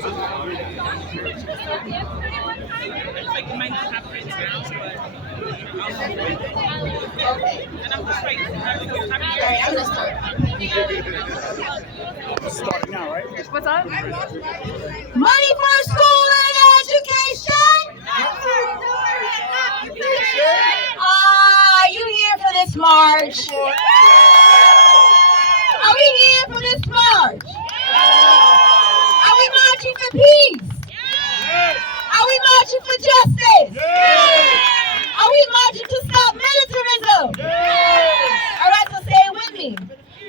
Like it might not happen right now, and I'm just waiting. Alright, I'm gonna start. Starting now, right? What's up? Money for school and education. Are you here for this march? Are we here for this march? Are we marching for peace? Are we marching for justice? Are we marching to stop militarism? All right, so say it with me.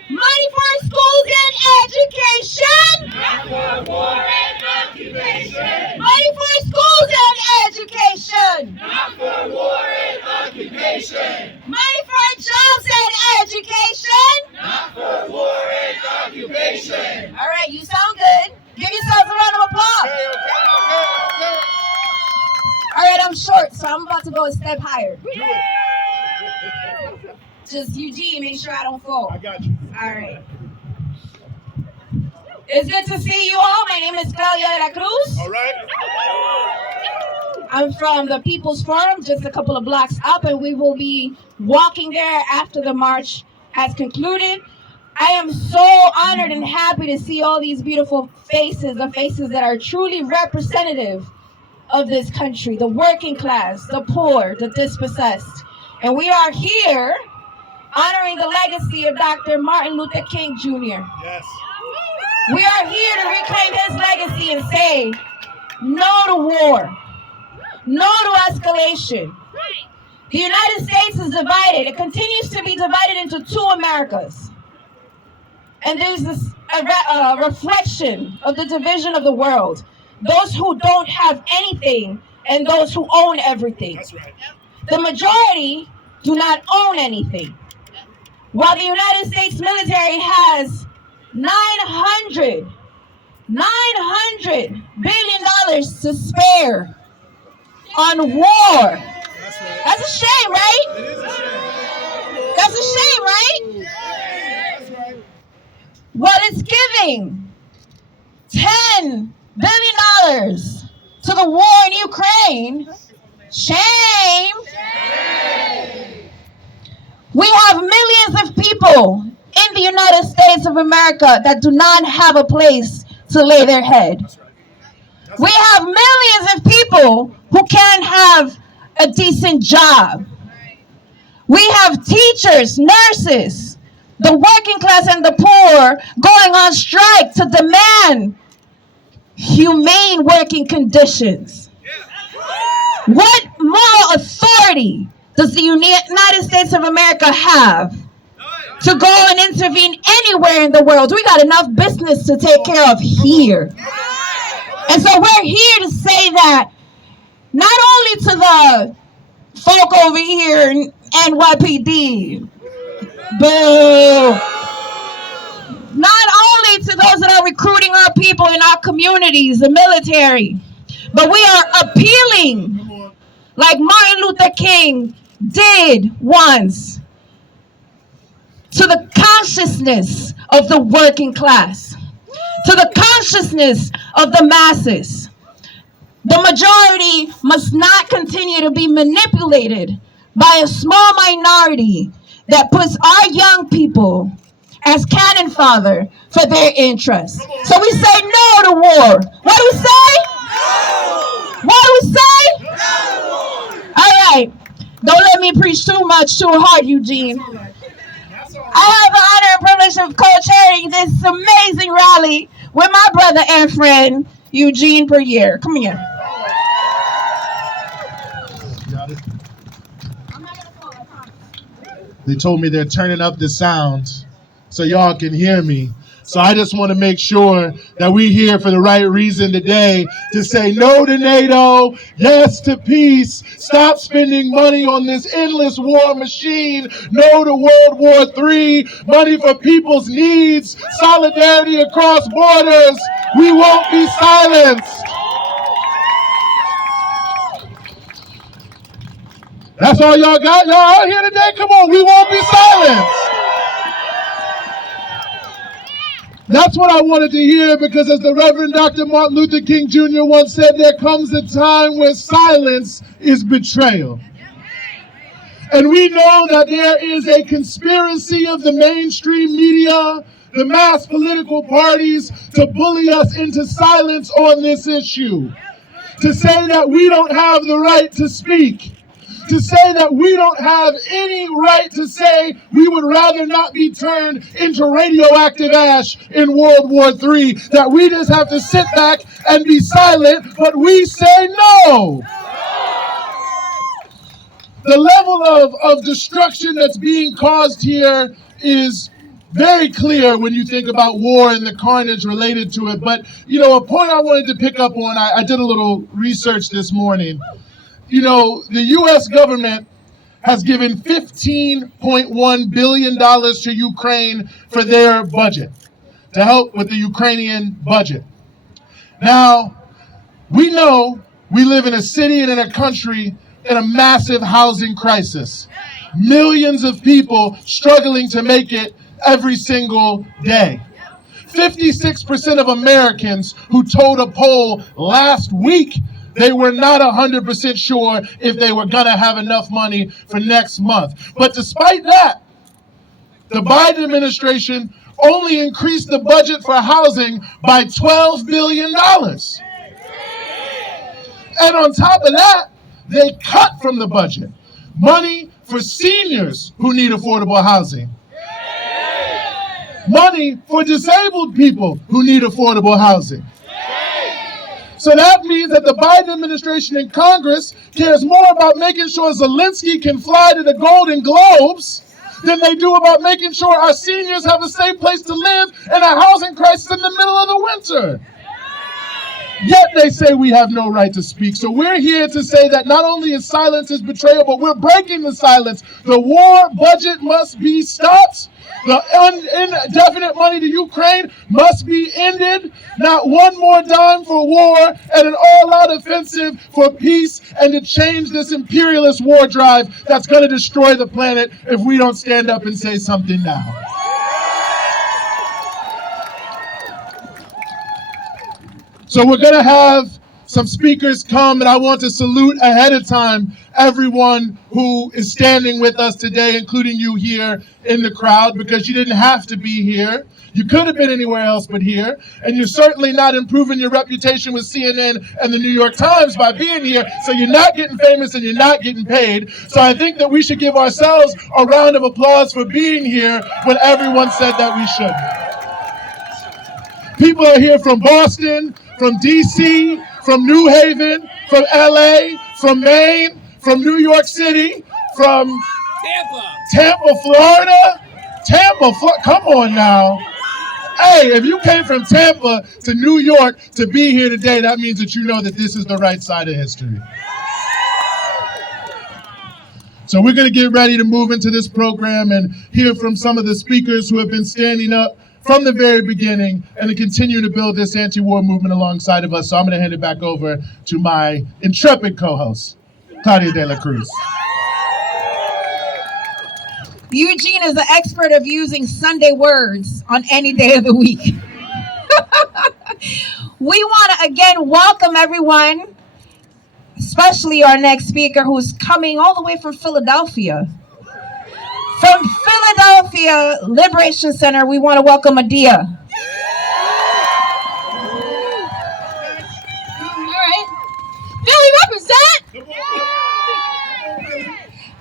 Money for schools and education. Not for war and occupation. Money for schools and education. Not for war and occupation. Money for jobs and education. Not for war and occupation. All right, you sound good. Give yourselves a round of applause. All right, I'm short, so I'm about to go a step higher. Just Eugene, make sure I don't fall. I got you. All right. It's good to see you all. My name is Claudia de la Cruz. All right. I'm from the People's Forum, just a couple of blocks up, and we will be walking there after the march has concluded. I am so honored and happy to see all these beautiful faces, the faces that are truly representative of this country, the working class, the poor, the dispossessed. And we are here honoring the legacy of Dr. Martin Luther King Jr. Yes. We are here to reclaim his legacy and say no to war, no to escalation. The United States is divided. It continues to be divided into two Americas. And there's this reflection of the division of the world. Those who don't have anything and those who own everything. That's right. The majority do not own anything. While the United States military has $900 billion to spare on war. That's right. That's a shame, right? It is a shame. That's a shame, right? That's right. Well, it's giving $10 billion to the war in Ukraine. Shame. We have millions of people in the United States of America that do not have a place to lay their head. We have millions of people who can't have a decent job. We have teachers, nurses, the working class and the poor going on strike to demand humane working conditions. What moral authority does the United States of America have to go and intervene anywhere in the world? We got enough business to take care of here. And so we're here to say that not only to the folk over here in NYPD, boo, not only to those that are recruiting our people in our communities, the military, but we are appealing like Martin Luther King did once to the consciousness of the working class, to the consciousness of the masses. The majority must not continue to be manipulated by a small minority that puts our young people as cannon fodder for their interests. So we say no to war. What do we say? No! What do we say? No! All right. Don't let me preach too much too hard, Eugene. I have the honor and privilege of co-chairing this amazing rally with my brother and friend, Eugene Perrier. Come here. They told me they're turning up the sound so y'all can hear me. So I just want to make sure that we're here for the right reason today to say no to NATO, yes to peace, stop spending money on this endless war machine, no to World War III, money for people's needs, solidarity across borders. We won't be silenced. That's all y'all got? Y'all out here today? Come on, we won't be silenced. That's what I wanted to hear, because as the Reverend Dr. Martin Luther King Jr. once said, there comes a time where silence is betrayal. And we know that there is a conspiracy of the mainstream media, the mass political parties, to bully us into silence on this issue. To say that we don't have the right to speak. To say that we don't have any right to say we would rather not be turned into radioactive ash in World War III. That we just have to sit back and be silent, but we say no. The level of destruction that's being caused here is very clear when you think about war and the carnage related to it. But, a point I wanted to pick up on, I did a little research this morning. The U.S. government has given $15.1 billion to Ukraine for their budget, to help with the Ukrainian budget. Now, we know we live in a city and in a country in a massive housing crisis. Millions of people struggling to make it every single day. 56% of Americans who told a poll last week they were not 100% sure if they were going to have enough money for next month. But despite that, the Biden administration only increased the budget for housing by $12 billion. And on top of that, they cut from the budget money for seniors who need affordable housing. Money for disabled people who need affordable housing. So that means that the Biden administration and Congress cares more about making sure Zelensky can fly to the Golden Globes than they do about making sure our seniors have a safe place to live in a housing crisis in the middle of the winter. Yet they say we have no right to speak. So we're here to say that not only is silence is betrayal, but we're breaking the silence. The war budget must be stopped. The indefinite money to Ukraine must be ended. Not one more dime for war, and an all-out offensive for peace, and to change this imperialist war drive that's going to destroy the planet if we don't stand up and say something now. So we're going to have some speakers come, and I want to salute ahead of time everyone who is standing with us today, including you here in the crowd, because you didn't have to be here. You could have been anywhere else but here, and you're certainly not improving your reputation with CNN and the New York Times by being here, so you're not getting famous and you're not getting paid. So I think that we should give ourselves a round of applause for being here when everyone said that we shouldn't. People are here from Boston, from DC, from New Haven, from LA, from Maine, from New York City, from Tampa, Florida. Come on now. Hey, if you came from Tampa to New York to be here today, that means that you know that this is the right side of history. So we're going to get ready to move into this program and hear from some of the speakers who have been standing up from the very beginning and to continue to build this anti-war movement alongside of us. So I'm going to hand it back over to my intrepid co-host, Claudia De La Cruz. Eugene is the expert of using Sunday words on any day of the week. We want to again welcome everyone, especially our next speaker who's coming all the way from Philadelphia. From Philadelphia Liberation Center, we want to welcome Adia. All right. Philly represent.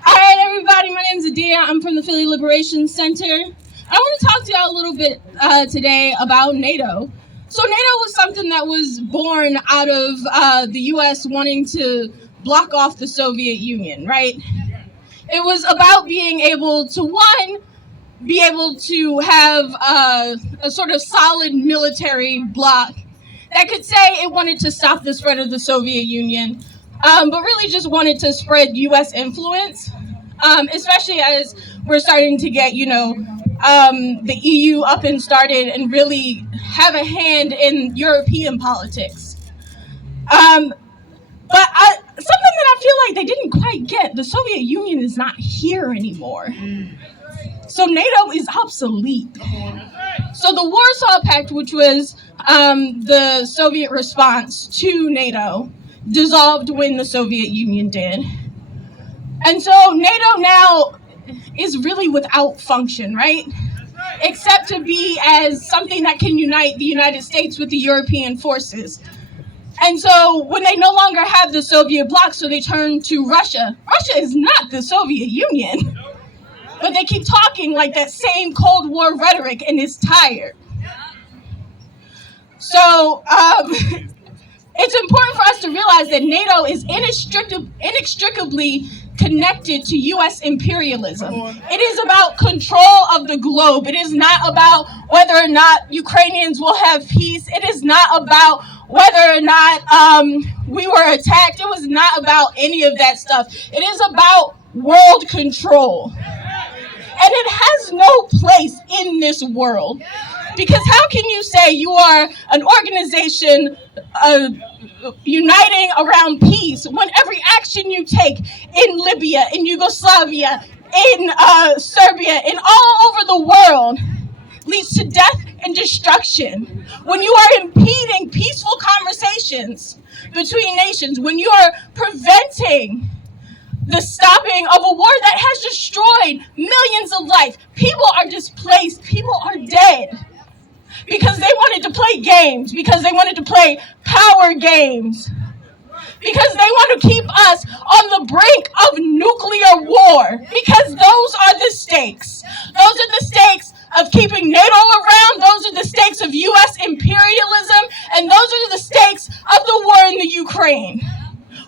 All right, everybody, my name is Adia. I'm from the Philly Liberation Center. I want to talk to y'all a little bit today about NATO. So NATO was something that was born out of the U.S. wanting to block off the Soviet Union, right? It was about being able to, one, be able to have a sort of solid military bloc that could say it wanted to stop the spread of the Soviet Union, but really just wanted to spread U.S. influence, especially as we're starting to get, the EU up and started and really have a hand in European politics. But something that I feel like they didn't quite get, the Soviet Union is not here anymore. So NATO is obsolete. So the Warsaw Pact, which was the Soviet response to NATO, dissolved when the Soviet Union did. And so NATO now is really without function, right? Except to be as something that can unite the United States with the European forces. And so when they no longer have the Soviet bloc, so they turn to Russia. Russia is not the Soviet Union. But they keep talking like that same Cold War rhetoric and it's tired. So it's important for us to realize that NATO is inextricably connected to U.S. imperialism. It is about control of the globe. It is not about whether or not Ukrainians will have peace. It is not about whether or not we were attacked. It was not about any of that stuff. It is about world control. And it has no place in this world. Because how can you say you are an organization uniting around peace when every action you take in Libya, in Yugoslavia, in Serbia, in all over the world leads to death and destruction? When you are impeding peaceful conversations between nations, when you are preventing the stopping of a war that has destroyed millions of lives. People are displaced. People are dead because they wanted to play games, because they wanted to play power games, because they want to keep us on the brink of nuclear war, because those are the stakes. Those are the stakes of keeping NATO around. Those are the stakes of U.S. imperialism, and those are the stakes of the war in the Ukraine.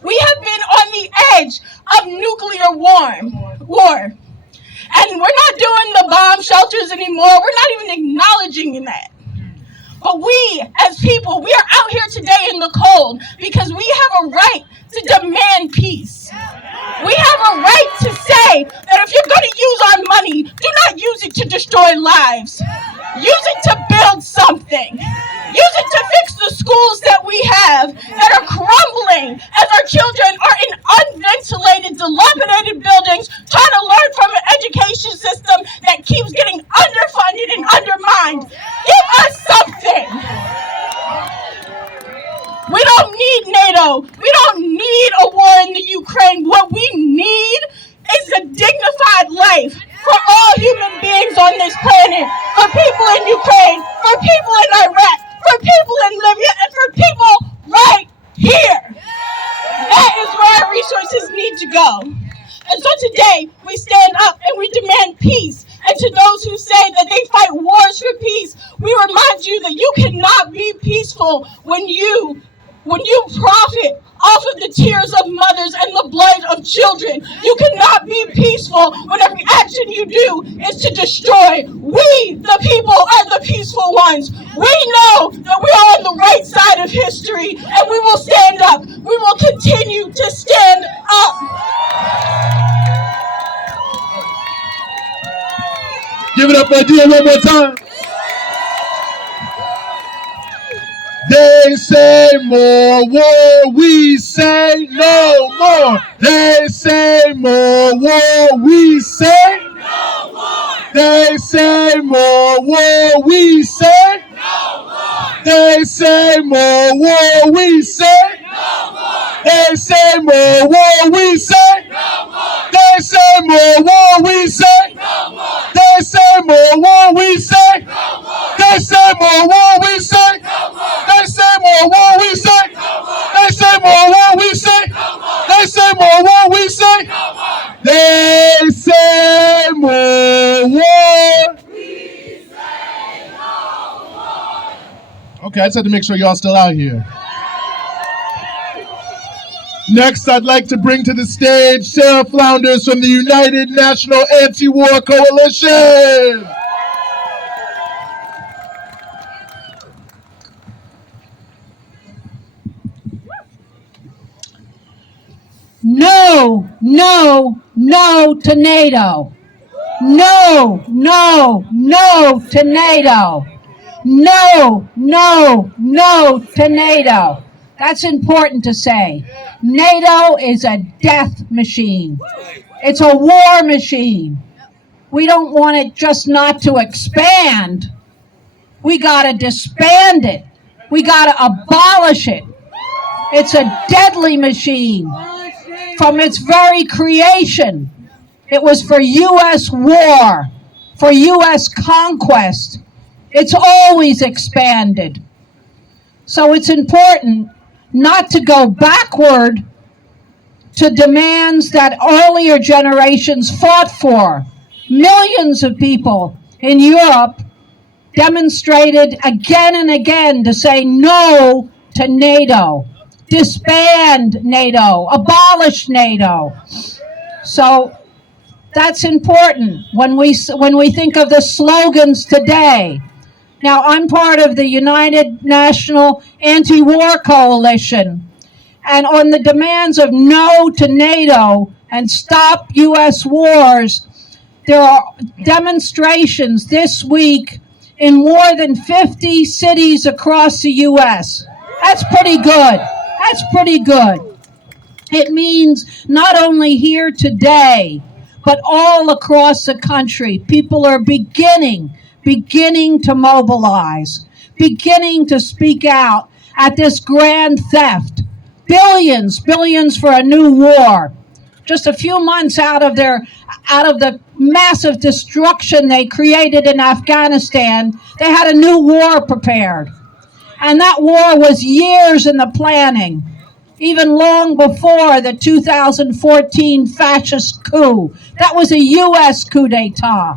We have been on the edge of nuclear war. And we're not doing the bomb shelters anymore. We're not even acknowledging that. But we, as people, we are out here today in the cold because we have a right to demand peace. We have a right to say that if you're going to use our money, do not use it to destroy lives. Use it to build something. Use it to fix the schools that we have that are crumbling as our children are in unventilated, dilapidated buildings trying to learn from an education system that keeps getting underfunded and undermined. Give us something. We don't need NATO. We don't need a war in the Ukraine. What we need is a dignified life for all human beings on this planet, for people in Ukraine, for people in Iraq, for people in Libya, and for people right here. That is where our resources need to go. And so today, we stand up and we demand peace. And to those who say that they fight wars for peace, we remind you that you cannot be peaceful when you profit off of the tears of mothers and the blood of children. You cannot be peaceful when every action you do is to destroy. We, the people, are the peaceful ones. We know that we are on the right side of history, and we will stand up. We will continue to stand up. Give it up for Dia one more time. They say more war, we say no more. They say more war, we say no more. They say more war, we say no more. They say more war, we say no more. They say more war, we say no more. They say more war, we say no more. They say more war, we say no more. They say more war, we say no more. They say more war, we say no more. They say more war, we say no more. They say more war, we say no more. They say more war. We say no more. Okay, I just had to make sure y'all still out here. Next, I'd like to bring to the stage Sarah Flounders from the United National Anti-War Coalition. No, no, no to NATO. No, no, no to NATO. No, no, no to NATO. That's important to say. NATO is a death machine. It's a war machine. We don't want it just not to expand. We got to disband it. We got to abolish it. It's a deadly machine. From its very creation, it was for U.S. war, for U.S. conquest. It's always expanded. So it's important not to go backward to demands that earlier generations fought for. Millions of people in Europe demonstrated again and again to say no to NATO, disband NATO, abolish NATO. So that's important when we think of the slogans today. Now, I'm part of the United National Anti-War Coalition, and on the demands of no to NATO and stop U.S. wars, there are demonstrations this week in more than 50 cities across the U.S. That's pretty good. That's pretty good. It means not only here today, but all across the country, people are beginning to mobilize, beginning to speak out at this grand theft. Billions for a new war. Just a few months out of the massive destruction they created in Afghanistan, they had a new war prepared. And that war was years in the planning, even long before the 2014 fascist coup. That was a U.S. coup d'etat.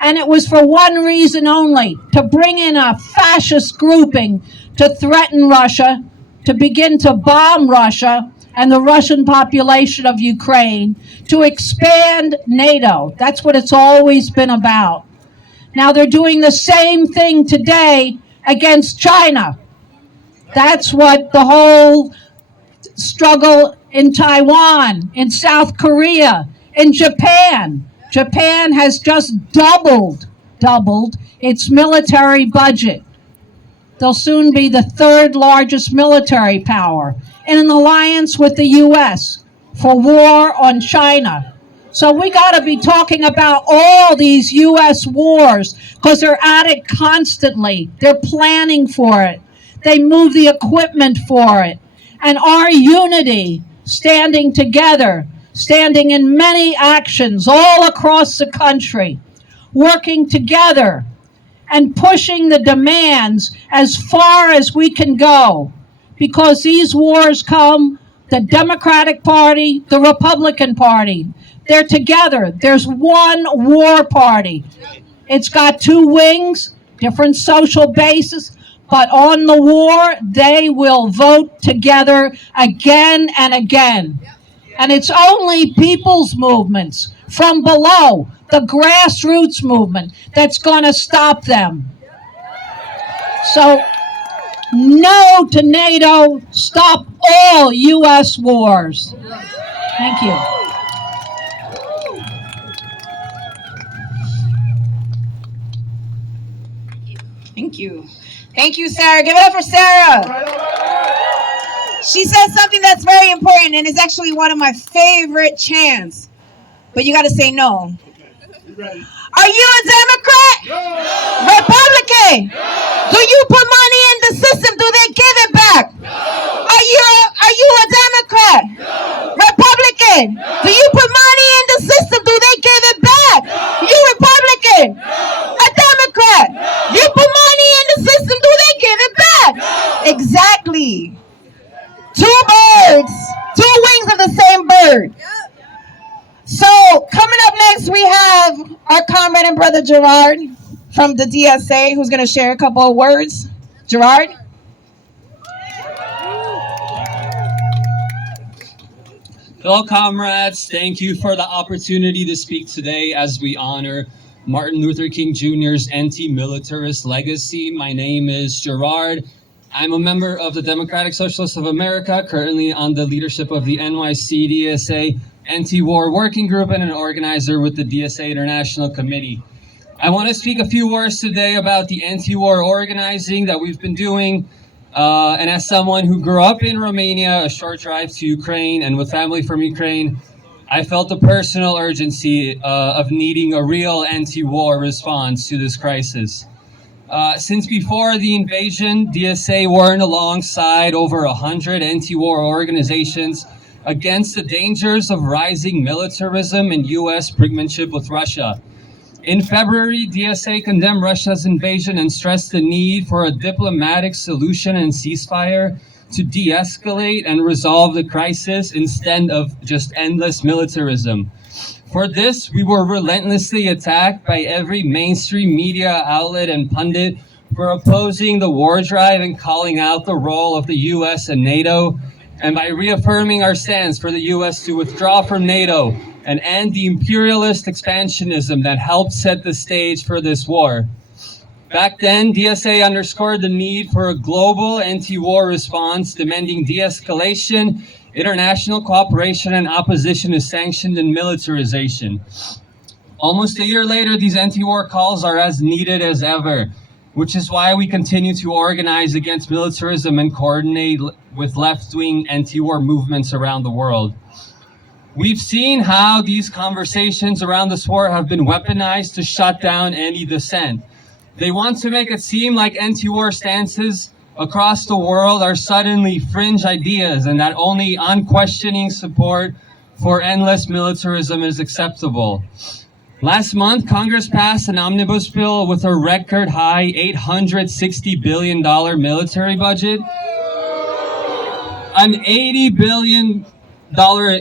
And it was for one reason only, to bring in a fascist grouping to threaten Russia, to begin to bomb Russia and the Russian population of Ukraine, to expand NATO. That's what it's always been about. Now they're doing the same thing today against China. That's what the whole struggle in Taiwan, in South Korea, in Japan. Japan has just doubled its military budget. They'll soon be the third largest military power in an alliance with the U.S. for war on China. So we got to be talking about all these U.S. wars because they're at it constantly. They're planning for it. They move the equipment for it. And our unity, standing together, standing in many actions all across the country, working together and pushing the demands as far as we can go. Because these wars come, the Democratic Party, the Republican Party, they're together. There's one war party. It's got two wings, different social bases, but on the war, they will vote together again and again. And it's only people's movements from below, the grassroots movement, that's going to stop them. So, no to NATO, stop all U.S. wars. Thank you. Thank you. Thank you, Sarah. Give it up for Sarah. She says something that's very important, and it's actually one of my favorite chants. But you got to say no. Are you a Democrat? No. Republican? No. Do you put money in the system? Do they give it back? No. Are you a Democrat? No. Republican? No. Do you put money in the system? Do they give it back? No. You Republican? No. A Democrat? No. You put money in the system? Do they give it back? No. Exactly. Two birds, two wings of the same bird. So coming up next, we have our comrade and brother Gerard from the DSA, who's going to share a couple of words. Gerard? Hello, comrades. Thank you for the opportunity to speak today as we honor Martin Luther King Jr.'s anti-militarist legacy. My name is Gerard. I'm a member of the Democratic Socialists of America, currently on the leadership of the NYC DSA Anti-War Working Group and an organizer with the DSA International Committee. I want to speak a few words today about the anti-war organizing that we've been doing. And as someone who grew up in Romania, a short drive to Ukraine, and with family from Ukraine, I felt the personal urgency of needing a real anti-war response to this crisis. Since before the invasion, DSA worked alongside over 100 anti-war organizations against the dangers of rising militarism and U.S. brinkmanship with Russia. In February, DSA condemned Russia's invasion and stressed the need for a diplomatic solution and ceasefire to de-escalate and resolve the crisis instead of just endless militarism. For this, we were relentlessly attacked by every mainstream media outlet and pundit for opposing the war drive and calling out the role of the US and NATO, and by reaffirming our stance for the US to withdraw from NATO and end the imperialist expansionism that helped set the stage for this war. Back then, DSA underscored the need for a global anti-war response, demanding de-escalation, international cooperation, and opposition to sanctions and militarization. Almost a year later, these anti-war calls are as needed as ever, which is why we continue to organize against militarism and coordinate with left-wing anti-war movements around the world. We've seen how these conversations around this war have been weaponized to shut down any dissent. They want to make it seem like anti-war stances across the world are suddenly fringe ideas and that only unquestioning support for endless militarism is acceptable. Last month, Congress passed an omnibus bill with a record high $860 billion military budget, an $80 billion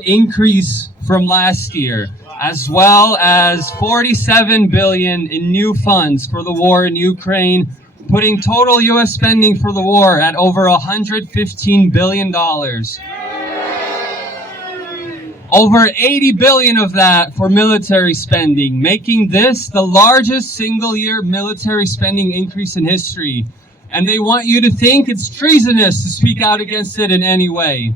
increase from last year, as well as $47 billion in new funds for the war in Ukraine, putting total U.S. spending for the war at over $115 billion. Over $80 billion of that for military spending, making this the largest single-year military spending increase in history. And they want you to think it's treasonous to speak out against it in any way.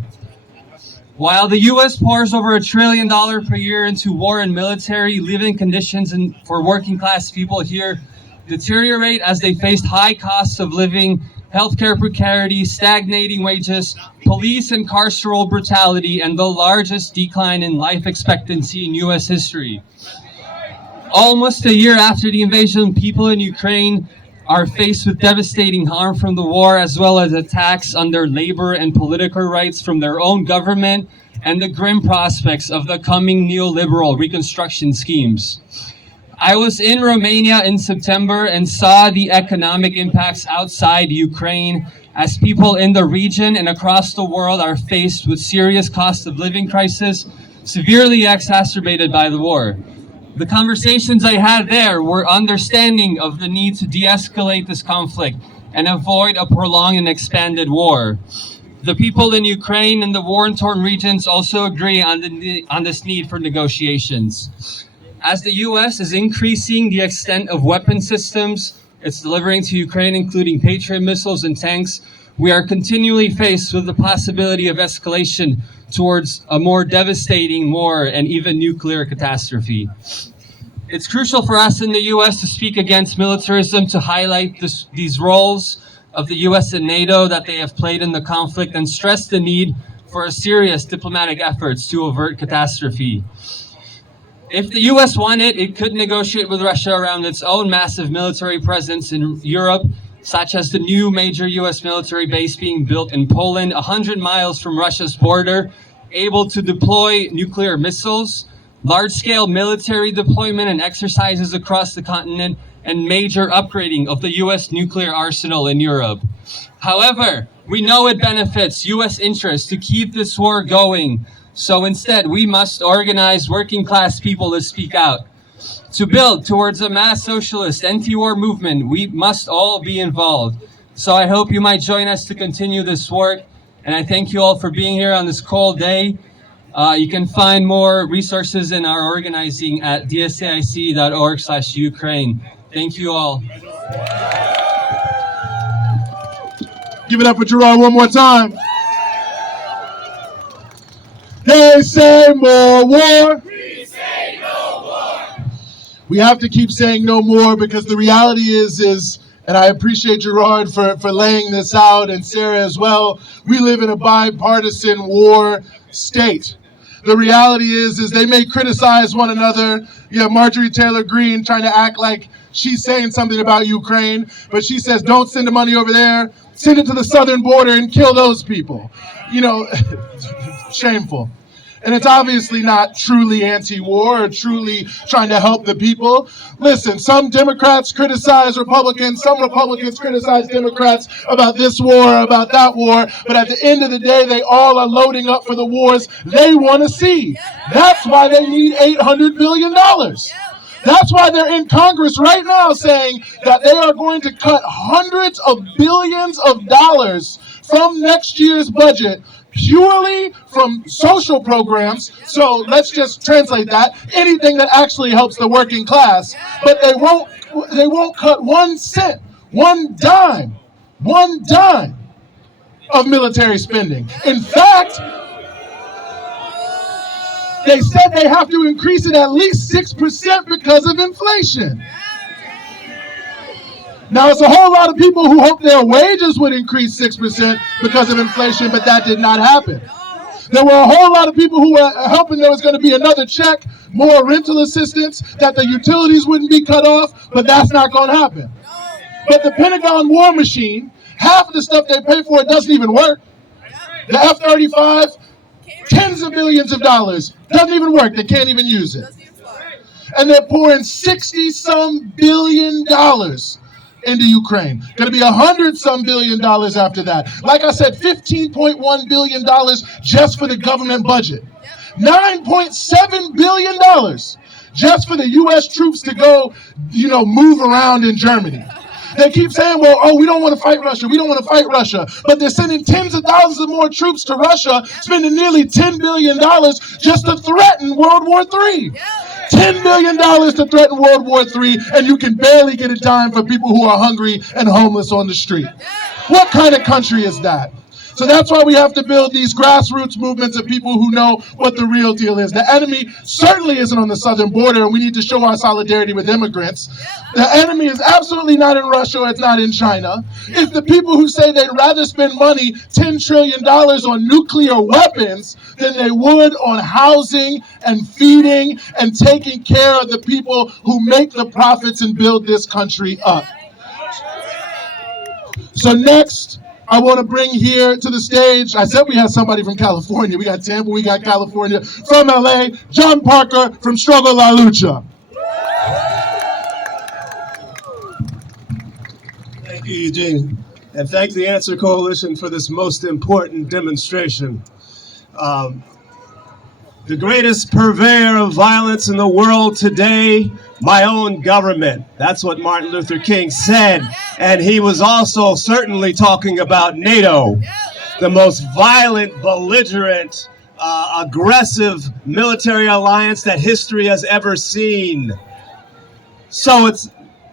While the U.S. pours over $1 trillion per year into war and military, living conditions for working class people here deteriorate as they faced high costs of living, healthcare precarity, stagnating wages, police and carceral brutality, and the largest decline in life expectancy in U.S. history. Almost a year after the invasion, people in Ukraine are faced with devastating harm from the war, as well as attacks on their labor and political rights from their own government, and the grim prospects of the coming neoliberal reconstruction schemes. I was in Romania in September and saw the economic impacts outside Ukraine as people in the region and across the world are faced with serious cost of living crisis, severely exacerbated by the war. The conversations I had there were understanding of the need to de-escalate this conflict and avoid a prolonged and expanded war. The people in Ukraine and the war-torn regions also agree on this need for negotiations. As the U.S. is increasing the extent of weapon systems it's delivering to Ukraine, including Patriot missiles and tanks, we are continually faced with the possibility of escalation towards a more devastating war and even nuclear catastrophe. It's crucial for us in the U.S. to speak against militarism, to highlight these roles of the U.S. and NATO that they have played in the conflict, and stress the need for a serious diplomatic efforts to avert catastrophe. If the U.S. wanted, it could negotiate with Russia around its own massive military presence in Europe, such as the new major U.S. military base being built in Poland, 100 miles from Russia's border, able to deploy nuclear missiles, large-scale military deployment and exercises across the continent, and major upgrading of the U.S. nuclear arsenal in Europe. However, we know it benefits U.S. interests to keep this war going, so instead we must organize working-class people to speak out. To build towards a mass socialist anti-war movement, we must all be involved. So I hope you might join us to continue this work, and I thank you all for being here on this cold day. You can find more resources in our organizing at dsaic.org/Ukraine. Thank you all. Give it up for Gerard one more time. They say more war. We say no more. We have to keep saying no more, because the reality is, and I appreciate Gerard for laying this out, and Sarah as well, we live in a bipartisan war state. the reality is they may criticize one another. You have Marjorie Taylor Greene trying to act like she's saying something about Ukraine, but she says, don't send the money over there, send it to the southern border and kill those people. You know, shameful. And it's obviously not truly anti-war or truly trying to help the people. Listen, some Democrats criticize Republicans, some Republicans criticize Democrats about this war, about that war, but at the end of the day, they all are loading up for the wars they want to see. That's why they need $800 billion. That's why they're in Congress right now saying that they are going to cut hundreds of billions of dollars from next year's budget purely from social programs. So let's just translate that. Anything that actually helps the working class. But they won't cut 1 cent, one dime of military spending. In fact, they said they have to increase it at least 6% because of inflation. Now, it's a whole lot of people who hope their wages would increase 6% because of inflation, but that did not happen. There were a whole lot of people who were hoping there was going to be another check, more rental assistance, that the utilities wouldn't be cut off, but that's not going to happen. But the Pentagon war machine, half of the stuff they pay for, it doesn't even work. The F-35, tens of billions of dollars, doesn't even work. They can't even use it. And they're pouring $60-some billion into Ukraine. Going to be $100-some billion after that. Like I said, $15.1 billion just for the government budget. $9.7 billion just for the U.S. troops to go, move around in Germany. They keep saying, well, we don't want to fight Russia. We don't want to fight Russia. But they're sending tens of thousands of more troops to Russia, spending nearly $10 billion just to threaten World War III. $10 billion to threaten World War III, and you can barely get a dime for people who are hungry and homeless on the street. What kind of country is that? So that's why we have to build these grassroots movements of people who know what the real deal is. The enemy certainly isn't on the southern border, and we need to show our solidarity with immigrants. The enemy is absolutely not in Russia, or it's not in China. It's the people who say they'd rather spend money, $10 trillion on nuclear weapons than they would on housing and feeding and taking care of the people who make the profits and build this country up. So next, I want to bring here to the stage, I said we had somebody from California. We got Tampa, we got California. From LA, John Parker from Struggle La Lucha. Thank you, Eugene. And thank the Answer Coalition for this most important demonstration. The greatest purveyor of violence in the world today, my own government. That's what Martin Luther King said. And he was also certainly talking about NATO, the most violent, belligerent, aggressive military alliance that history has ever seen. So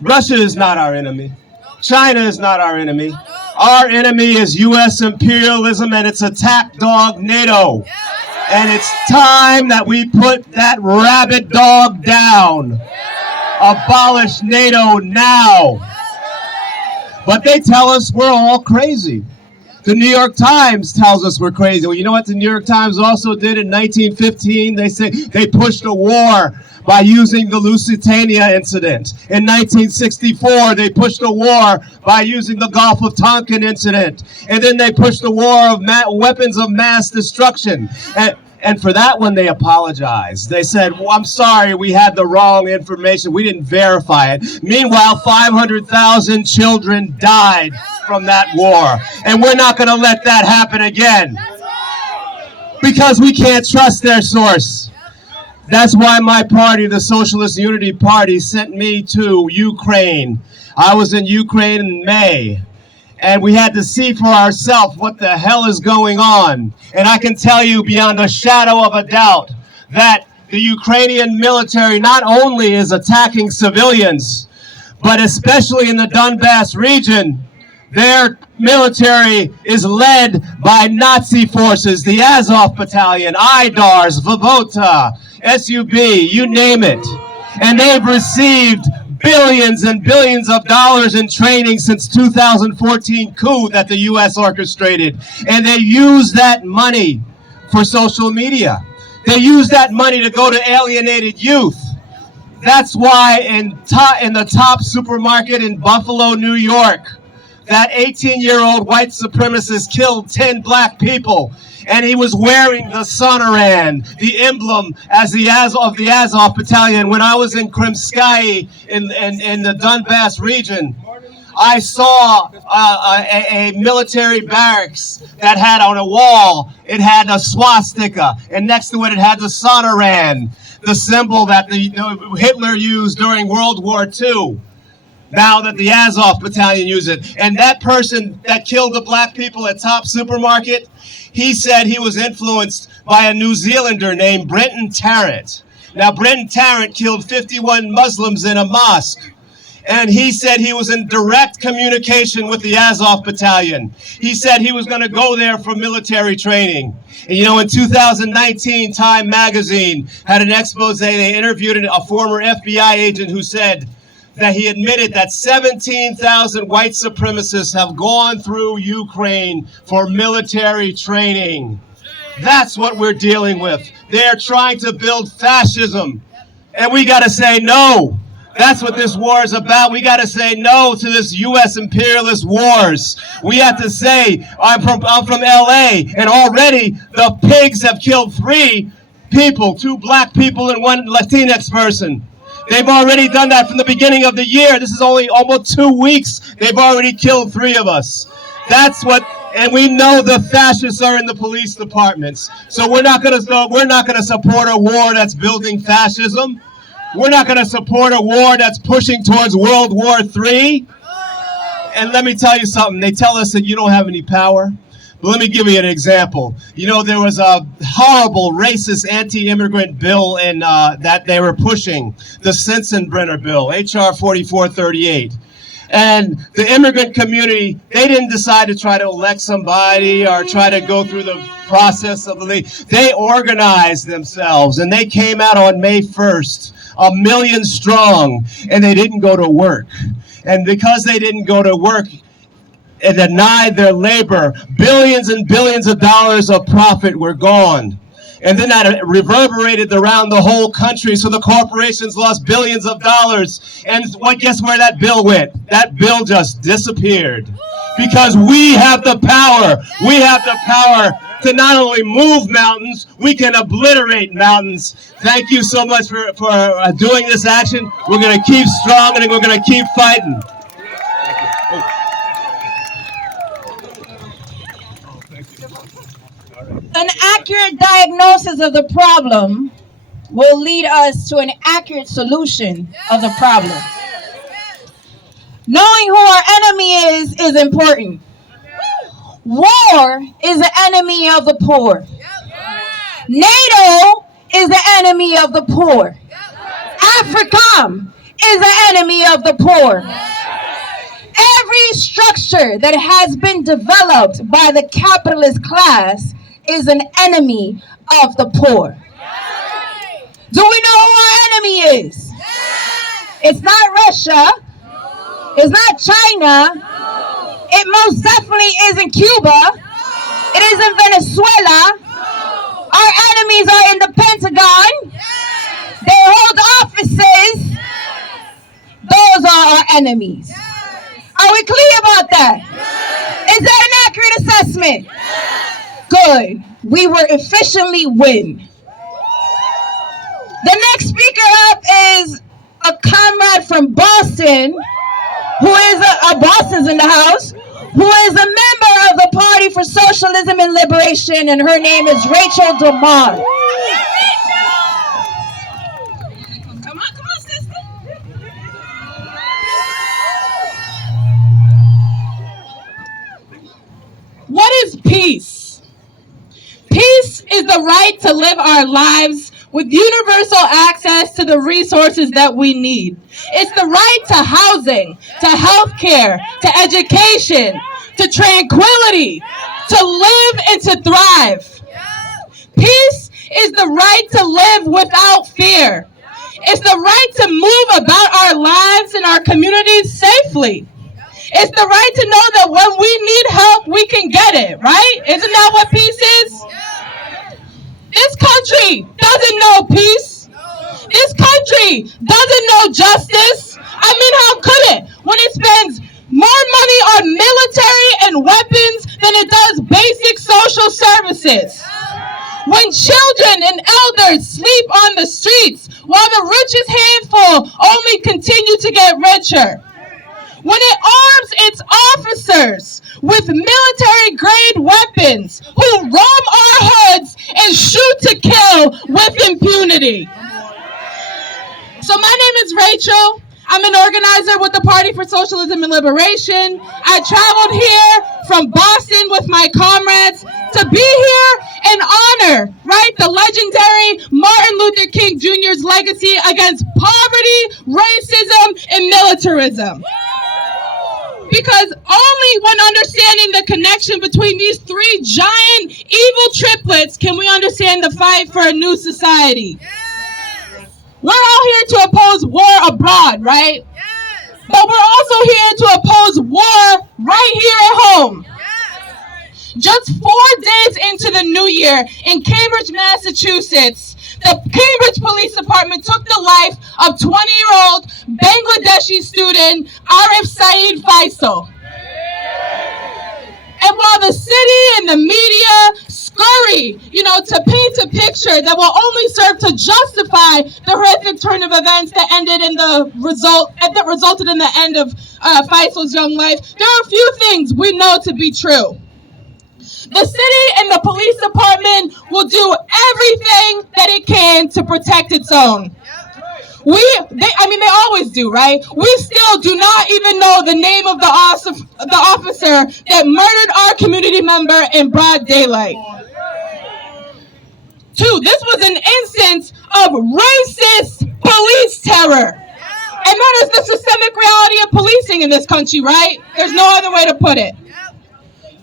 Russia is not our enemy. China is not our enemy. Our enemy is U.S. imperialism and its attack dog, NATO. And it's time that we put that rabid dog down. Abolish NATO now. But they tell us we're all crazy. The New York Times tells us we're crazy. Well, you know what the New York Times also did in 1915? They say they pushed a war by using the Lusitania incident. In 1964, they pushed a war by using the Gulf of Tonkin incident. And then they pushed a war of weapons of mass destruction. And for that one, they apologized. They said, well, I'm sorry, we had the wrong information. We didn't verify it. Meanwhile, 500,000 children died from that war. And we're not going to let that happen again. Because we can't trust their source. That's why my party, the Socialist Unity Party, sent me to Ukraine. I was in Ukraine in May. And we had to see for ourselves what the hell is going on. And I can tell you beyond a shadow of a doubt that the Ukrainian military not only is attacking civilians, but especially in the Donbass region, their military is led by Nazi forces, the Azov Battalion, IDARS, Vovota, SUB, you name it. And they've received billions and billions of dollars in training since 2014 coup that the U.S. orchestrated. And they use that money for social media. They use that money to go to alienated youth. That's why in the top supermarket in Buffalo, New York, that 18-year-old white supremacist killed 10 black people, and he was wearing the Sonoran, the emblem of the Azov Battalion. When I was in Krimskaya in the Donbass region, I saw a military barracks that had on a wall, it had a swastika, and next to it, it had the Sonoran, the symbol that Hitler used during World War II. Now that the Azov Battalion use it. And that person that killed the black people at Top Supermarket, he said he was influenced by a New Zealander named Brenton Tarrant. Now, Brenton Tarrant killed 51 Muslims in a mosque. And he said he was in direct communication with the Azov Battalion. He said he was going to go there for military training. And you know, in 2019, Time magazine had an expose. They interviewed a former FBI agent who said that he admitted that 17,000 white supremacists have gone through Ukraine for military training. That's what we're dealing with. They're trying to build fascism. And we got to say no. That's what this war is about. We got to say no to this U.S. imperialist wars. We have to say, I'm from L.A., and already the pigs have killed 3 people, 2 black people and 1 Latinx person. They've already done that from the beginning of the year. This is only almost 2 weeks. They've already killed 3 of us. That's what, and we know the fascists are in the police departments. So we're not going to support a war that's building fascism. We're not going to support a war that's pushing towards World War III. And let me tell you something. They tell us that you don't have any power. But let me give you an example. You know, there was a horrible racist anti-immigrant bill in that they were pushing, the Sensenbrenner bill, H.R. 4438. And the immigrant community, they didn't decide to try to elect somebody or try to go through the process of the league. They organized themselves, and they came out on May 1st, 1 million strong, and they didn't go to work. And because they didn't go to work, and denied their labor, billions and billions of dollars of profit were gone. And then that reverberated around the whole country, so the corporations lost billions of dollars. And guess where that bill went? That bill just disappeared. Because we have the power. We have the power to not only move mountains, we can obliterate mountains. Thank you so much for doing this action. We're going to keep strong, and we're going to keep fighting. An accurate diagnosis of the problem will lead us to an accurate solution of the problem. Knowing who our enemy is important. War is the enemy of the poor. NATO is the enemy of the poor. AFRICOM is the enemy of the poor. Every structure that has been developed by the capitalist class is an enemy of the poor. Do we know who our enemy is? It's not Russia. It's not China. It most definitely isn't Cuba. It isn't Venezuela. Our enemies are in the Pentagon. They hold offices. Those are our enemies. Are we clear about that? Is that an accurate assessment? Good. We will efficiently win. The next speaker up is a comrade from Boston, who is Boston's in the house, who is a member of the Party for Socialism and Liberation, and her name is Rachel DeMar. Come on, sister. What is peace? Peace is the right to live our lives with universal access to the resources that we need. It's the right to housing, to health care, to education, to tranquility, to live and to thrive. Peace is the right to live without fear. It's the right to move about our lives and our communities safely. It's the right to know that when we need help, we can get it, right? Isn't that what peace is? This country doesn't know peace. This country doesn't know justice. I mean, how could it? When it spends more money on military and weapons than it does basic social services. When children and elders sleep on the streets while the richest handful only continue to get richer. When it arms its officers with military-grade weapons who roam our hoods and shoot to kill with impunity. So my name is Rachel. I'm an organizer with the Party for Socialism and Liberation. I traveled here from Boston with my comrades to be here and honor, right, the legendary Martin Luther King Jr.'s legacy against poverty, racism, and militarism. Because only when understanding the connection between these three giant evil triplets can we understand the fight for a new society. We're all here to oppose war abroad, right? Yes. But we're also here to oppose war right here at home. Yes. Just 4 days into the new year in Cambridge, Massachusetts, the Cambridge Police Department took the life of 20-year-old Bangladeshi student Arif Saeed Faisal. And while the city and the media scurry, to paint a picture that will only serve to justify the horrific turn of events that resulted in the end of Faisal's young life, there are a few things we know to be true. The city and the police department will do everything that it can to protect its own. They always do, right? We still do not even know the name of the officer that murdered our community member in broad daylight. 2, this was an instance of racist police terror. And that is the systemic reality of policing in this country, right? There's no other way to put it.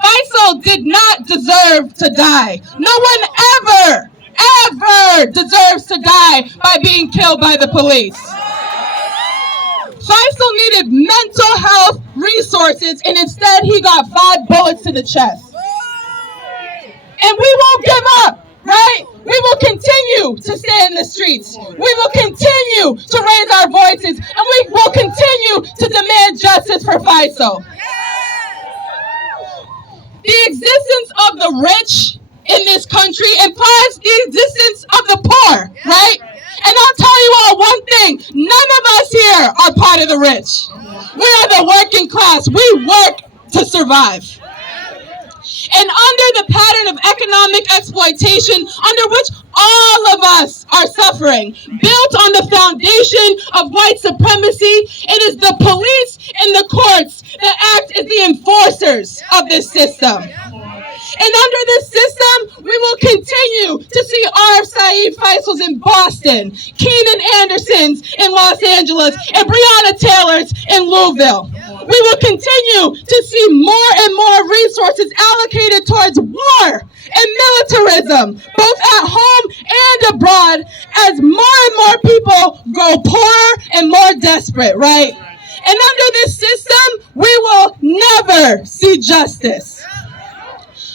Faisal did not deserve to die. No one ever deserves to die by being killed by the police. Faisal needed mental health resources, and instead he got 5 bullets to the chest. And we won't give up, right? We will continue to stay in the streets. We will continue to raise our voices, and we will continue to demand justice for Faisal. The existence of the rich in this country implies the existence of the poor, right? And I'll tell you all one thing, none of us here are part of the rich. We are the working class. We work to survive. And under the pattern of economic exploitation under which all of us are suffering, built on the foundation of white supremacy, it is the police and the courts that act as the enforcers of this system. And under this system, we will continue to see Arif Saeed Faisals in Boston, Keenan Andersons in Los Angeles, and Breonna Taylors in Louisville. We will continue to see more and more resources allocated towards war and militarism, both at home and abroad, as more and more people grow poorer and more desperate, right? And under this system, we will never see justice.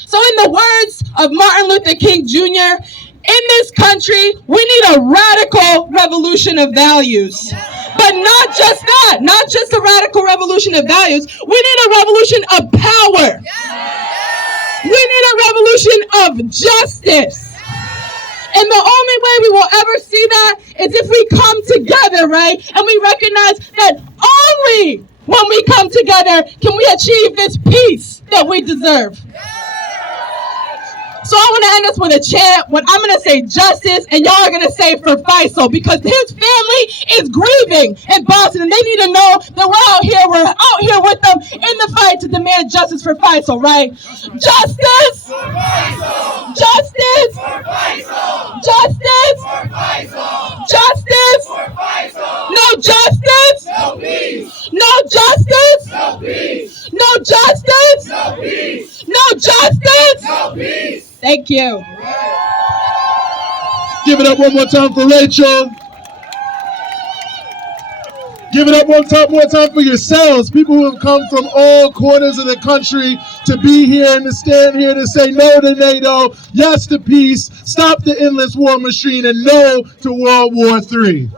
So in the words of Martin Luther King Jr., in this country, we need a radical revolution of values. But not just that, not just a radical revolution of values. We need a revolution of power. We need a revolution of justice. And the only way we will ever see that is if we come together, right? And we recognize that only when we come together can we achieve this peace that we deserve. So I want to end us with a chant. When I'm going to say justice, and y'all are going to say for Faisal, because his family is grieving in Boston, and they need to know that we're out here with them in the fight to demand justice for Faisal, right? Justice! For Faisal! Justice! For Faisal! Justice! For Faisal! Justice! For Faisal! No justice! No peace! No justice! No peace! No justice! No peace! No justice! No peace! Thank you. Give it up one more time for Rachel. Give it up one more time for yourselves. People who have come from all corners of the country to be here and to stand here to say no to NATO, yes to peace, stop the endless war machine, and no to World War III.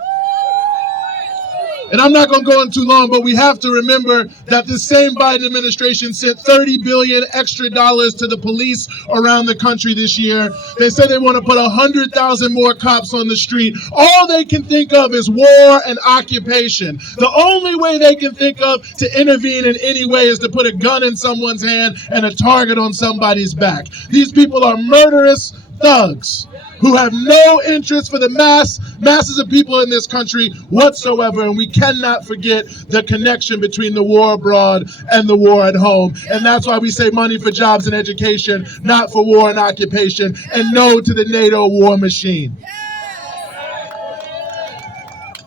And I'm not going to go in too long, but we have to remember that the same Biden administration sent $30 billion extra dollars to the police around the country this year. They said they want to put 100,000 more cops on the street. All they can think of is war and occupation. The only way they can think of to intervene in any way is to put a gun in someone's hand and a target on somebody's back. These people are murderous thugs who have no interest for the masses of people in this country whatsoever, and we cannot forget the connection between the war abroad and the war at home. And that's why we say money for jobs and education, not for war and occupation, and no to the NATO war machine.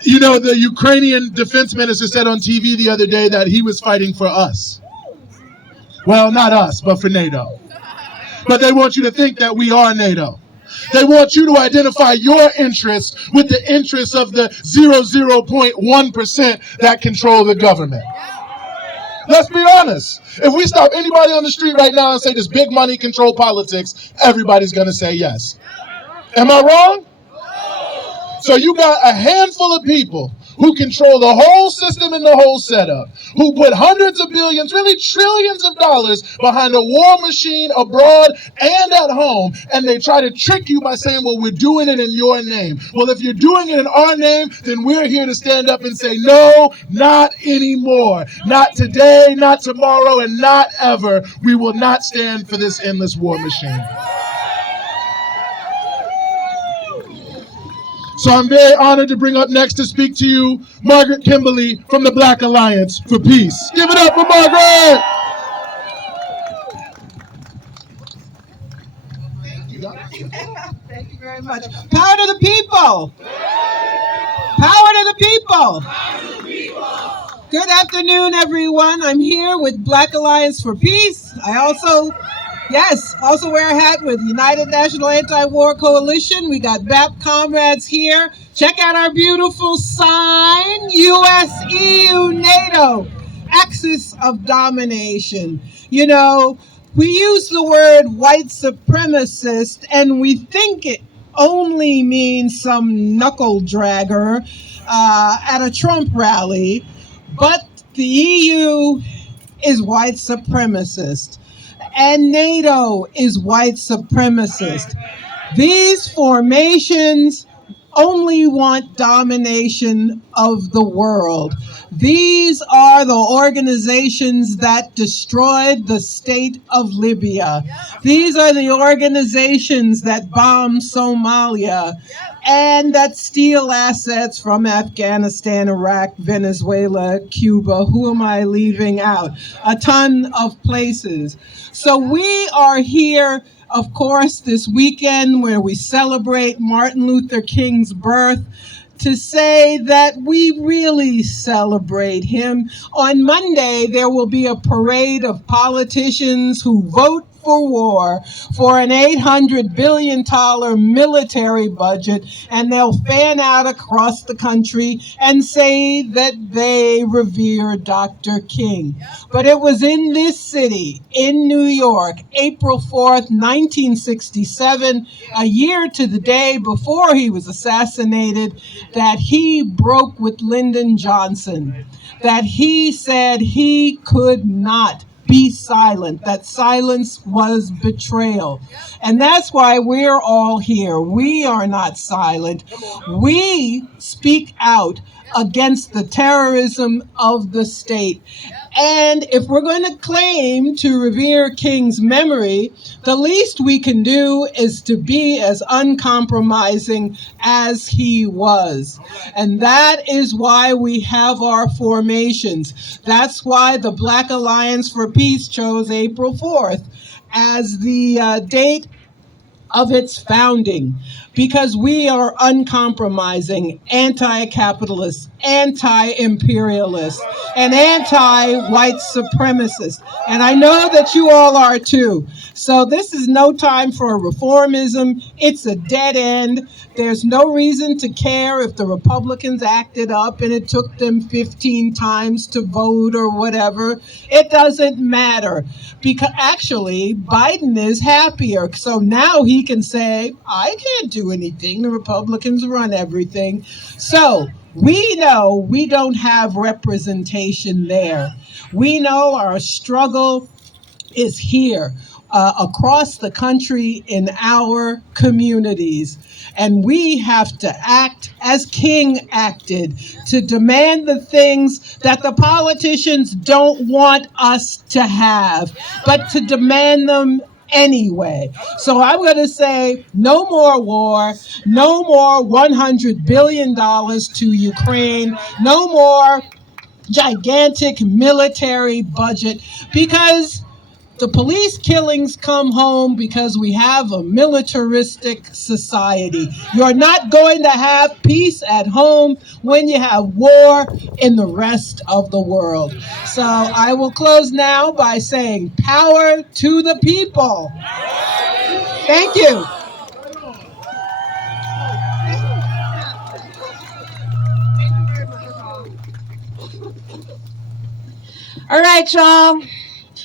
You know, the Ukrainian defense minister said on TV the other day that he was fighting for us. Well, not us, but for NATO. But they want you to think that we are NATO. They want you to identify your interests with the interests of the 0.1% that control the government. Let's be honest. If we stop anybody on the street right now and say this big money control politics, everybody's going to say yes. Am I wrong? So you got a handful of people who control the whole system and the whole setup, who put hundreds of billions, really trillions of dollars behind a war machine abroad and at home, and they try to trick you by saying, well, we're doing it in your name. Well, if you're doing it in our name, then we're here to stand up and say, no, not anymore. Not today, not tomorrow, and not ever. We will not stand for this endless war machine. So I'm very honored to bring up next to speak to you Margaret Kimberly from the Black Alliance for Peace. Give it up for Margaret! Thank you very much. Power to the people! Power to the people! Good afternoon, everyone. I'm here with Black Alliance for Peace. I also wear a hat with United National Anti-War Coalition. We got BAP comrades here. Check out our beautiful sign, US, EU, NATO, Axis of Domination. You know, we use the word white supremacist and we think it only means some knuckle dragger at a Trump rally, but the EU is white supremacist. And NATO is white supremacist. These formations only want domination of the world. These are the organizations that destroyed the state of Libya. These are the organizations that bomb Somalia and that steal assets from Afghanistan, Iraq, Venezuela, Cuba. Who am I leaving out? A ton of places. So we are here, of course, this weekend where we celebrate Martin Luther King's birth, to say that we really celebrate him. On Monday, there will be a parade of politicians who vote for war, for an $800 billion military budget, and they'll fan out across the country and say that they revere Dr. King. But it was in this city, in New York, April 4th, 1967, a year to the day before he was assassinated, that he broke with Lyndon Johnson, that he said he could not be silent, that silence was betrayal. And that's why we're all here. We are not silent. We speak out against the terrorism of the state. And if we're going to claim to revere King's memory, the least we can do is to be as uncompromising as he was. And that is why we have our formations. That's why the Black Alliance for Peace chose April 4th as the date of its founding, because we are uncompromising anti-capitalist, anti-imperialist, and anti-white supremacist. And I know that you all are too. So this is no time for reformism. It's a dead end. There's no reason to care if the Republicans acted up and it took them 15 times to vote or whatever. It doesn't matter, because actually Biden is happier. So now he can say, I can't do anything. The Republicans run everything. So we know we don't have representation there. We know our struggle is here. Across the country in our communities. And we have to act as King acted, to demand the things that the politicians don't want us to have, but to demand them anyway. So I'm going to say no more war, no more $100 billion to Ukraine, no more gigantic military budget, because the police killings come home because we have a militaristic society. You're not going to have peace at home when you have war in the rest of the world. So I will close now by saying power to the people. Thank you. All right, y'all.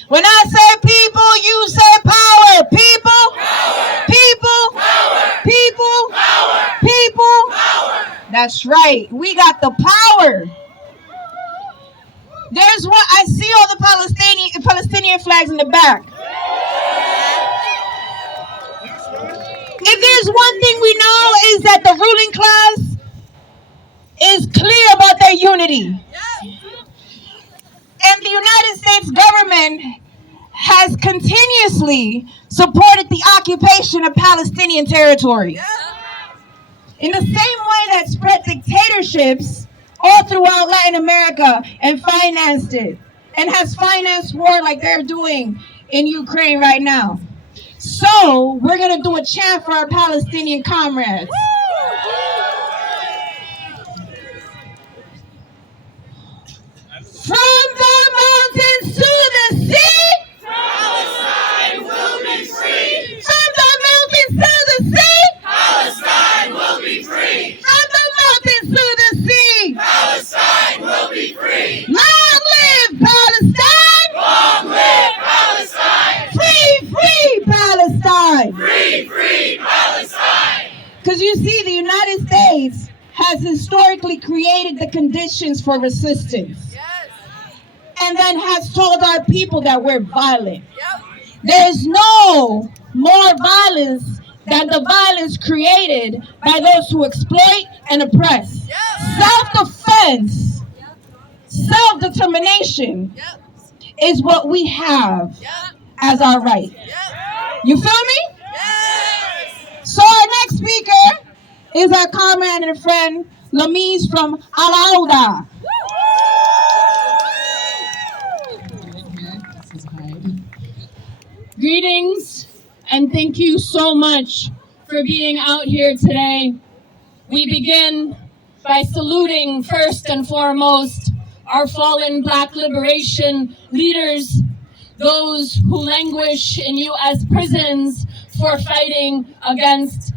When I say people, you say power. People, power. People, power. People, power. People, power. That's right. We got the power. There's what I see all the Palestinian flags in the back. If there's one thing we know is that the ruling class is clear about their unity. And the United States government has continuously supported the occupation of Palestinian territory. In the same way that spread dictatorships all throughout Latin America and financed it, and has financed war like they're doing in Ukraine right now. So we're going to do a chant for our Palestinian comrades. From the mountains to the sea, Palestine will be free. From the mountains to the sea, Palestine will be free. From the mountains to the sea, Palestine will be free. Long live Palestine! Long live Palestine! Free, free Palestine! Free, free Palestine! Because you see, the United States has historically created the conditions for resistance. And then has told our people that we're violent. There's no more violence than the violence created by those who exploit and oppress. Self-defense, self-determination is what we have as our right. You feel me? So our next speaker is our comrade and friend, Lamise from Alauda. Greetings, and thank you so much for being out here today. We begin by saluting first and foremost our fallen Black liberation leaders, those who languish in U.S. prisons for fighting against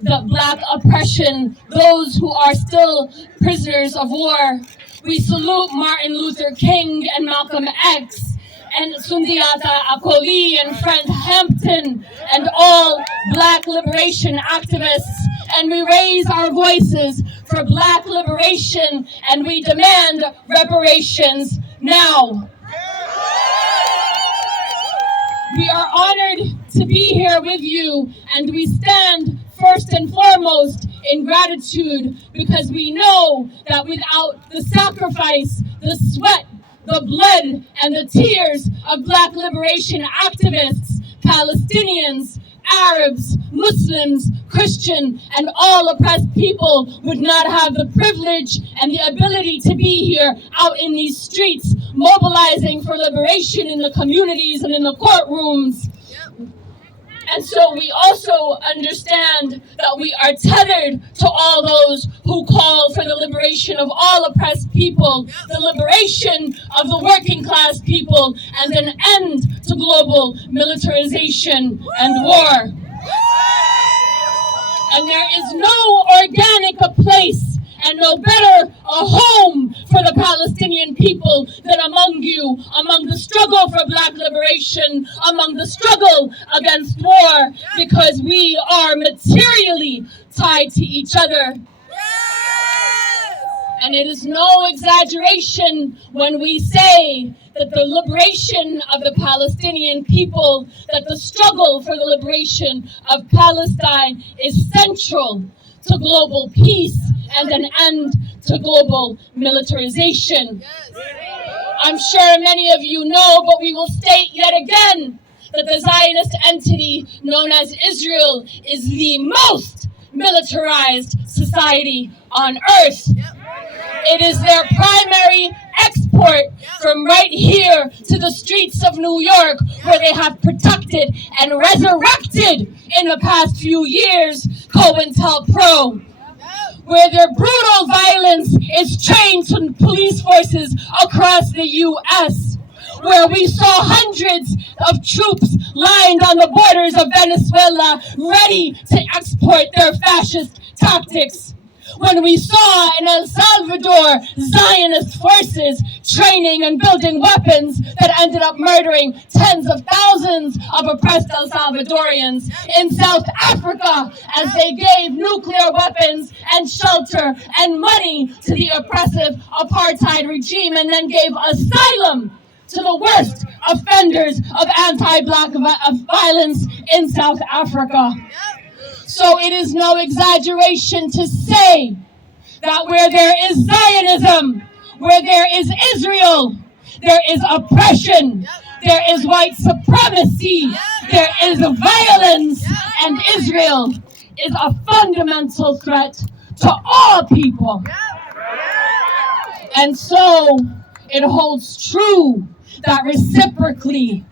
the Black oppression, those who are still prisoners of war. We salute Martin Luther King and Malcolm X, and Sundiata Acoli and Fred Hampton, and all Black liberation activists. And we raise our voices for Black liberation, and we demand reparations now. We are honored to be here with you, and we stand first and foremost in gratitude, because we know that without the sacrifice, the sweat, the blood, and the tears of Black liberation activists, Palestinians, Arabs, Muslims, Christian, and all oppressed people would not have the privilege and the ability to be here out in these streets, mobilizing for liberation in the communities and in the courtrooms. And so we also understand that we are tethered to all those who call for the liberation of all oppressed people, the liberation of the working class people, and an end to global militarization and war. And there is no organic a place and no better a home for the Palestinian people than among you, among the struggle for Black liberation, among the struggle against war, because we are materially tied to each other. And it is no exaggeration when we say that the liberation of the Palestinian people, that the struggle for the liberation of Palestine is central to global peace and an end to global militarization. I'm sure many of you know, but we will state yet again that the Zionist entity known as Israel is the most militarized society on earth. It is their primary export from right here to the streets of New York, where they have protected and resurrected in the past few years COINTELPRO, where their brutal violence is trained to police forces across the U.S., where we saw hundreds of troops lined on the borders of Venezuela ready to export their fascist tactics, when we saw in El Salvador Zionist forces training and building weapons that ended up murdering tens of thousands of oppressed El Salvadorians, in South Africa as they gave nuclear weapons and shelter and money to the oppressive apartheid regime, and then gave asylum to the worst offenders of anti-Black violence in South Africa. So it is no exaggeration to say that where there is Zionism, where there is Israel, there is oppression, there is white supremacy, there is violence, and Israel is a fundamental threat to all people. And so it holds true that reciprocally,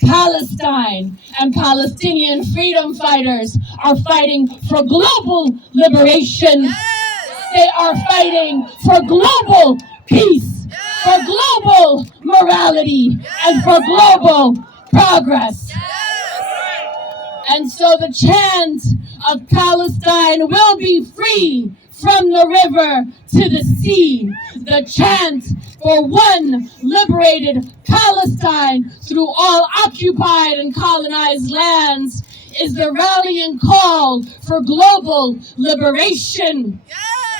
Palestine and Palestinian freedom fighters are fighting for global liberation. Yes. They are fighting for global peace, yes, for global morality, yes, and for global progress. Yes. And so the chant of Palestine will be free from the river to the sea. The chant for one liberated Palestine through all occupied and colonized lands is the rallying call for global liberation.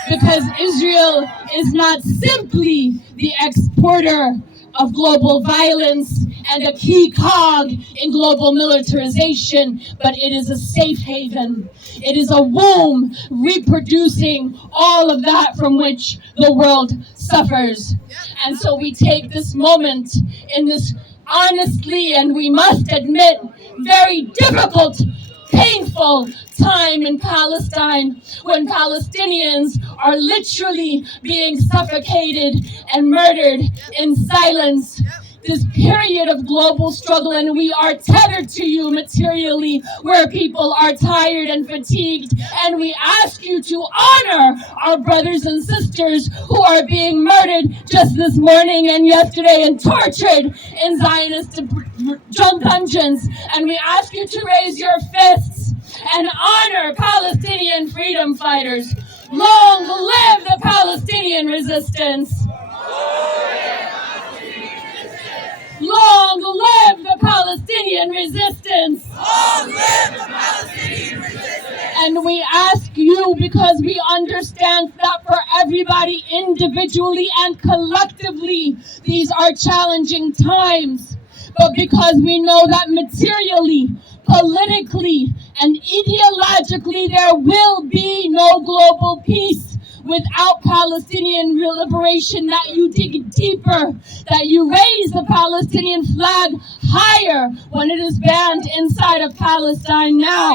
Because Israel is not simply the exporter of global violence and a key cog in global militarization, but it is a safe haven. It is a womb reproducing all of that from which the world suffers. And so we take this moment in this honestly, and we must admit, very difficult, painful time in Palestine, when Palestinians are literally being suffocated and murdered in silence. This period of global struggle, and we are tethered to you materially, where people are tired and fatigued, and we ask you to honor our brothers and sisters who are being murdered just this morning and yesterday and tortured in Zionist dungeons, and we ask you to raise your fists and honor Palestinian freedom fighters. Long live the Palestinian resistance! Long live the Palestinian resistance! Long live the Palestinian resistance! And we ask you, because we understand that for everybody individually and collectively, these are challenging times. But because we know that materially, politically, and ideologically, there will be no global peace without Palestinian liberation, that you dig deeper, that you raise the Palestinian flag higher when it is banned inside of Palestine now,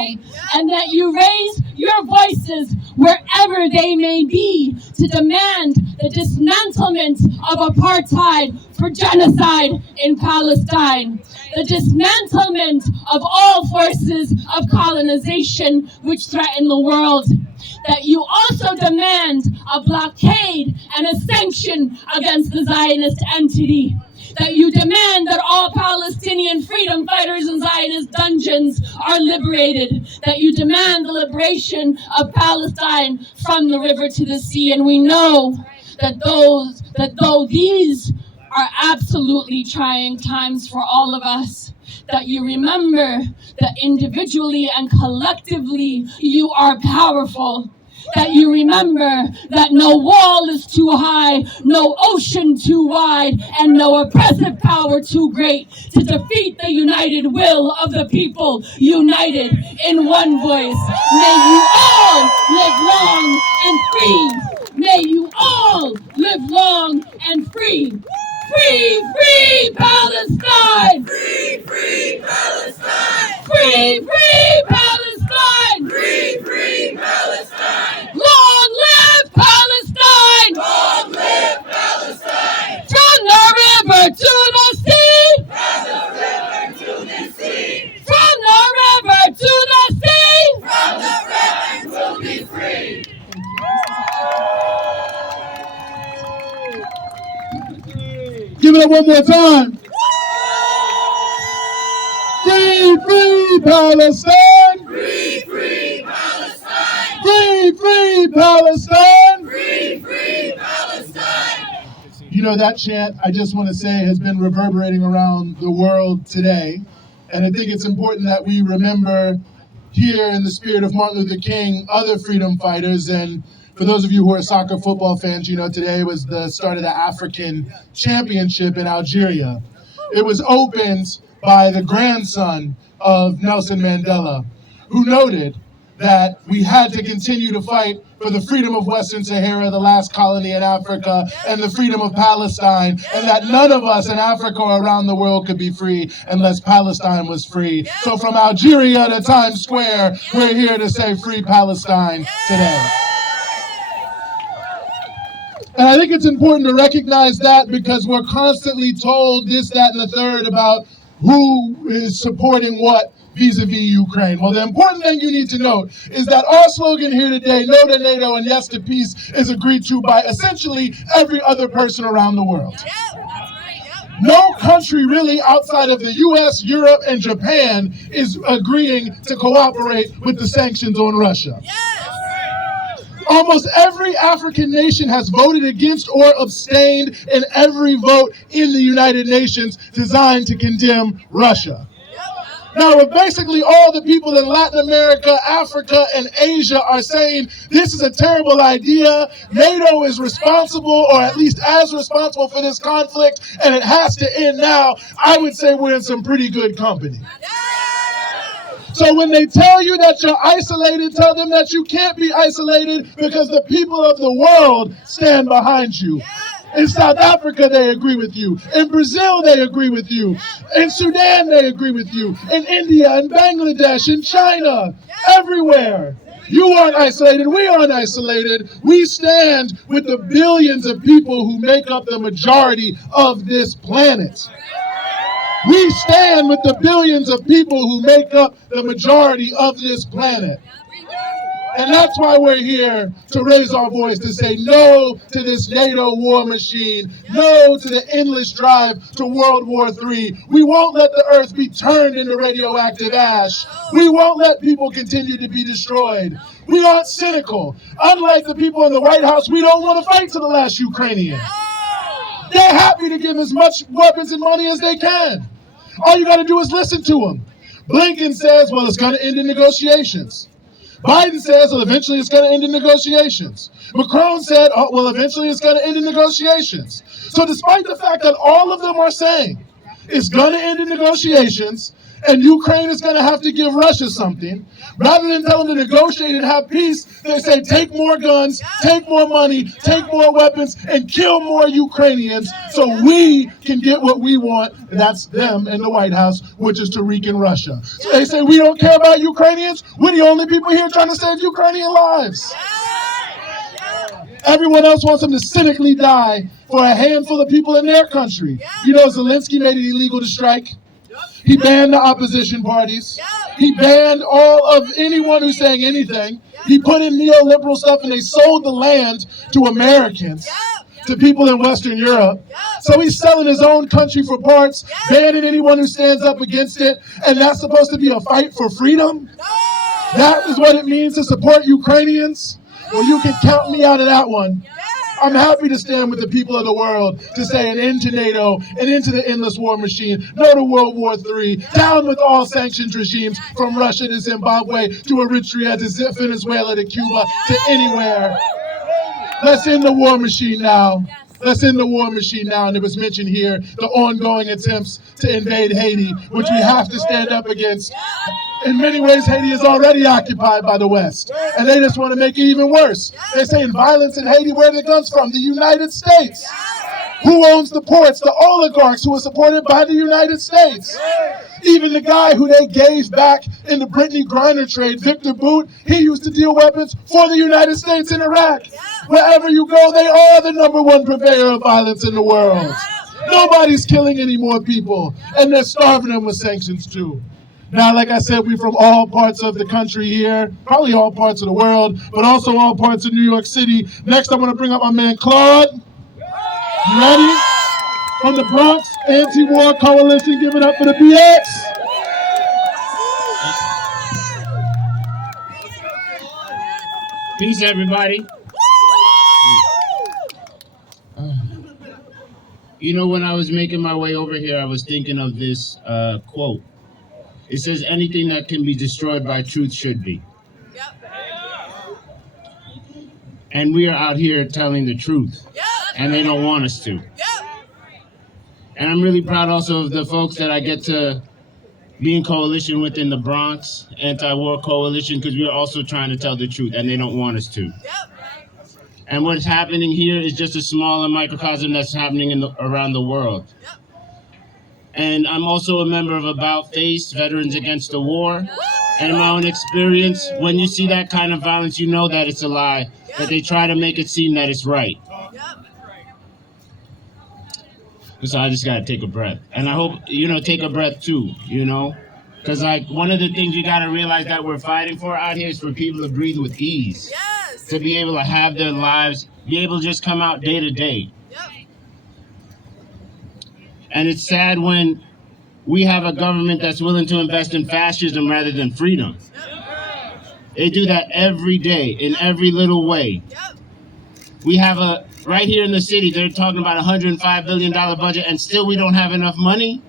and that you raise your voices wherever they may be to demand the dismantlement of apartheid for genocide in Palestine, the dismantlement of all forces of colonization which threaten the world, that you also demand a blockade and a sanction against the Zionist entity, that you demand that all Palestinian freedom fighters in Zionist dungeons are liberated, that you demand the liberation of Palestine from the river to the sea. And we know that though these are absolutely trying times for all of us, that you remember that individually and collectively you are powerful. That you remember that no wall is too high, no ocean too wide, and no oppressive power too great to defeat the united will of the people, united in one voice. May you all live long and free. May you all live long and free. Free, free Palestine! Free, free Palestine! Free, free Palestine! Free, free Palestine! Long live Palestine! Long live Palestine! From the river to the sea! From the river to the sea! From the river to the sea! From the river to be free! Give it up one more time. Free, free Palestine. Free, free Palestine! Free, free Palestine. Free, free Palestine! You know, that chant, I just want to say, has been reverberating around the world today. And I think it's important that we remember here in the spirit of Martin Luther King, other freedom fighters. And for those of you who are soccer football fans, you know today was the start of the African Championship in Algeria. It was opened by the grandson of Nelson Mandela, who noted that we had to continue to fight for the freedom of Western Sahara, the last colony in Africa, and the freedom of Palestine, and that none of us in Africa or around the world could be free unless Palestine was free. So from Algeria to Times Square, we're here to say free Palestine today. And I think it's important to recognize that because we're constantly told this, that, and the third about who is supporting what vis-a-vis Ukraine. Well, the important thing you need to note is that our slogan here today, No to NATO and Yes to Peace, is agreed to by essentially every other person around the world. No country really outside of the US, Europe, and Japan is agreeing to cooperate with the sanctions on Russia. Almost every African nation has voted against or abstained in every vote in the United Nations designed to condemn Russia. Now, if basically all the people in Latin America, Africa, and Asia are saying this is a terrible idea, NATO is responsible, or at least as responsible for this conflict, and it has to end now, I would say we're in some pretty good company. So when they tell you that you're isolated, tell them that you can't be isolated because the people of the world stand behind you. In South Africa, they agree with you. In Brazil, they agree with you. In Sudan, they agree with you. In India, in Bangladesh, in China, everywhere. You aren't isolated. We aren't isolated. We stand with the billions of people who make up the majority of this planet. We stand with the billions of people who make up the majority of this planet. And that's why we're here to raise our voice to say no to this NATO war machine, no to the endless drive to World War III. We won't let the earth be turned into radioactive ash. We won't let people continue to be destroyed. We aren't cynical. Unlike the people in the White House, we don't want to fight to the last Ukrainian. They're happy to give as much weapons and money as they can. All you got to do is listen to them. Blinken says, well, it's going to end in negotiations. Biden says, well, eventually it's going to end in negotiations. Macron said, oh, well, eventually it's going to end in negotiations. So despite the fact that all of them are saying it's going to end in negotiations and Ukraine is going to have to give Russia something, rather than tell them to negotiate and have peace, they say take more guns, take more money, take more weapons, and kill more Ukrainians so we can get what we want. That's them in the White House, which is Tariq in Russia. So they say we don't care about Ukrainians. We're the only people here trying to save Ukrainian lives. Everyone else wants them to cynically die for a handful of people in their country. You know, Zelensky made it illegal to strike. He banned the opposition parties. He banned all of anyone who's saying anything. He put in neoliberal stuff, and they sold the land to Americans, to people in Western Europe. So he's selling his own country for parts, banning anyone who stands up against it, and that's supposed to be a fight for freedom? That is what it means to support Ukrainians? Well, you can count me out of that one. I'm happy to stand with the people of the world to say an end to NATO, an end to the endless war machine, no to World War III, down with all sanctions regimes from Russia to Zimbabwe to Eritrea to Venezuela to Cuba to anywhere. Let's end the war machine now. Let's end the war machine now. And it was mentioned here, the ongoing attempts to invade Haiti, which we have to stand up against. In many ways, Haiti is already occupied by the West, and they just want to make it even worse. They're saying violence in Haiti, where are the guns from? The United States. Who owns the ports? The oligarchs who are supported by the United States. Even the guy who they gave back in the Brittany Griner trade, Victor Boot, he used to deal weapons for the United States in Iraq. Wherever you go, they are the #1 purveyor of violence in the world. Nobody's killing any more people, and they're starving them with sanctions too. Now, like I said, we're from all parts of the country here, probably all parts of the world, but also all parts of New York City. Next, I want to bring up my man Claude. You ready? From the Bronx Anti-War Coalition, give it up for the BX. Peace, everybody. You know, when I was making my way over here, I was thinking of this quote. It says, anything that can be destroyed by truth should be. And we are out here telling the truth. And they don't want us to. And I'm really proud also of the folks that I get to be in coalition with in the Bronx Anti-War Coalition, because we are also trying to tell the truth, and they don't want us to. And what's happening here is just a smaller microcosm that's happening around the world. And I'm also a member of About Face, Veterans Against the War. And in my own experience, when you see that kind of violence, you know that it's a lie, that they try to make it seem that it's right. So I just got to take a breath. And I hope, take a breath too, Because one of the things you got to realize that we're fighting for out here is for people to breathe with ease. To be able to have their lives, be able to just come out day to day. And it's sad when we have a government that's willing to invest in fascism rather than freedom. They do that every day, in every little way. We have right here in the city, they're talking about a $105 billion budget, and still we don't have enough money.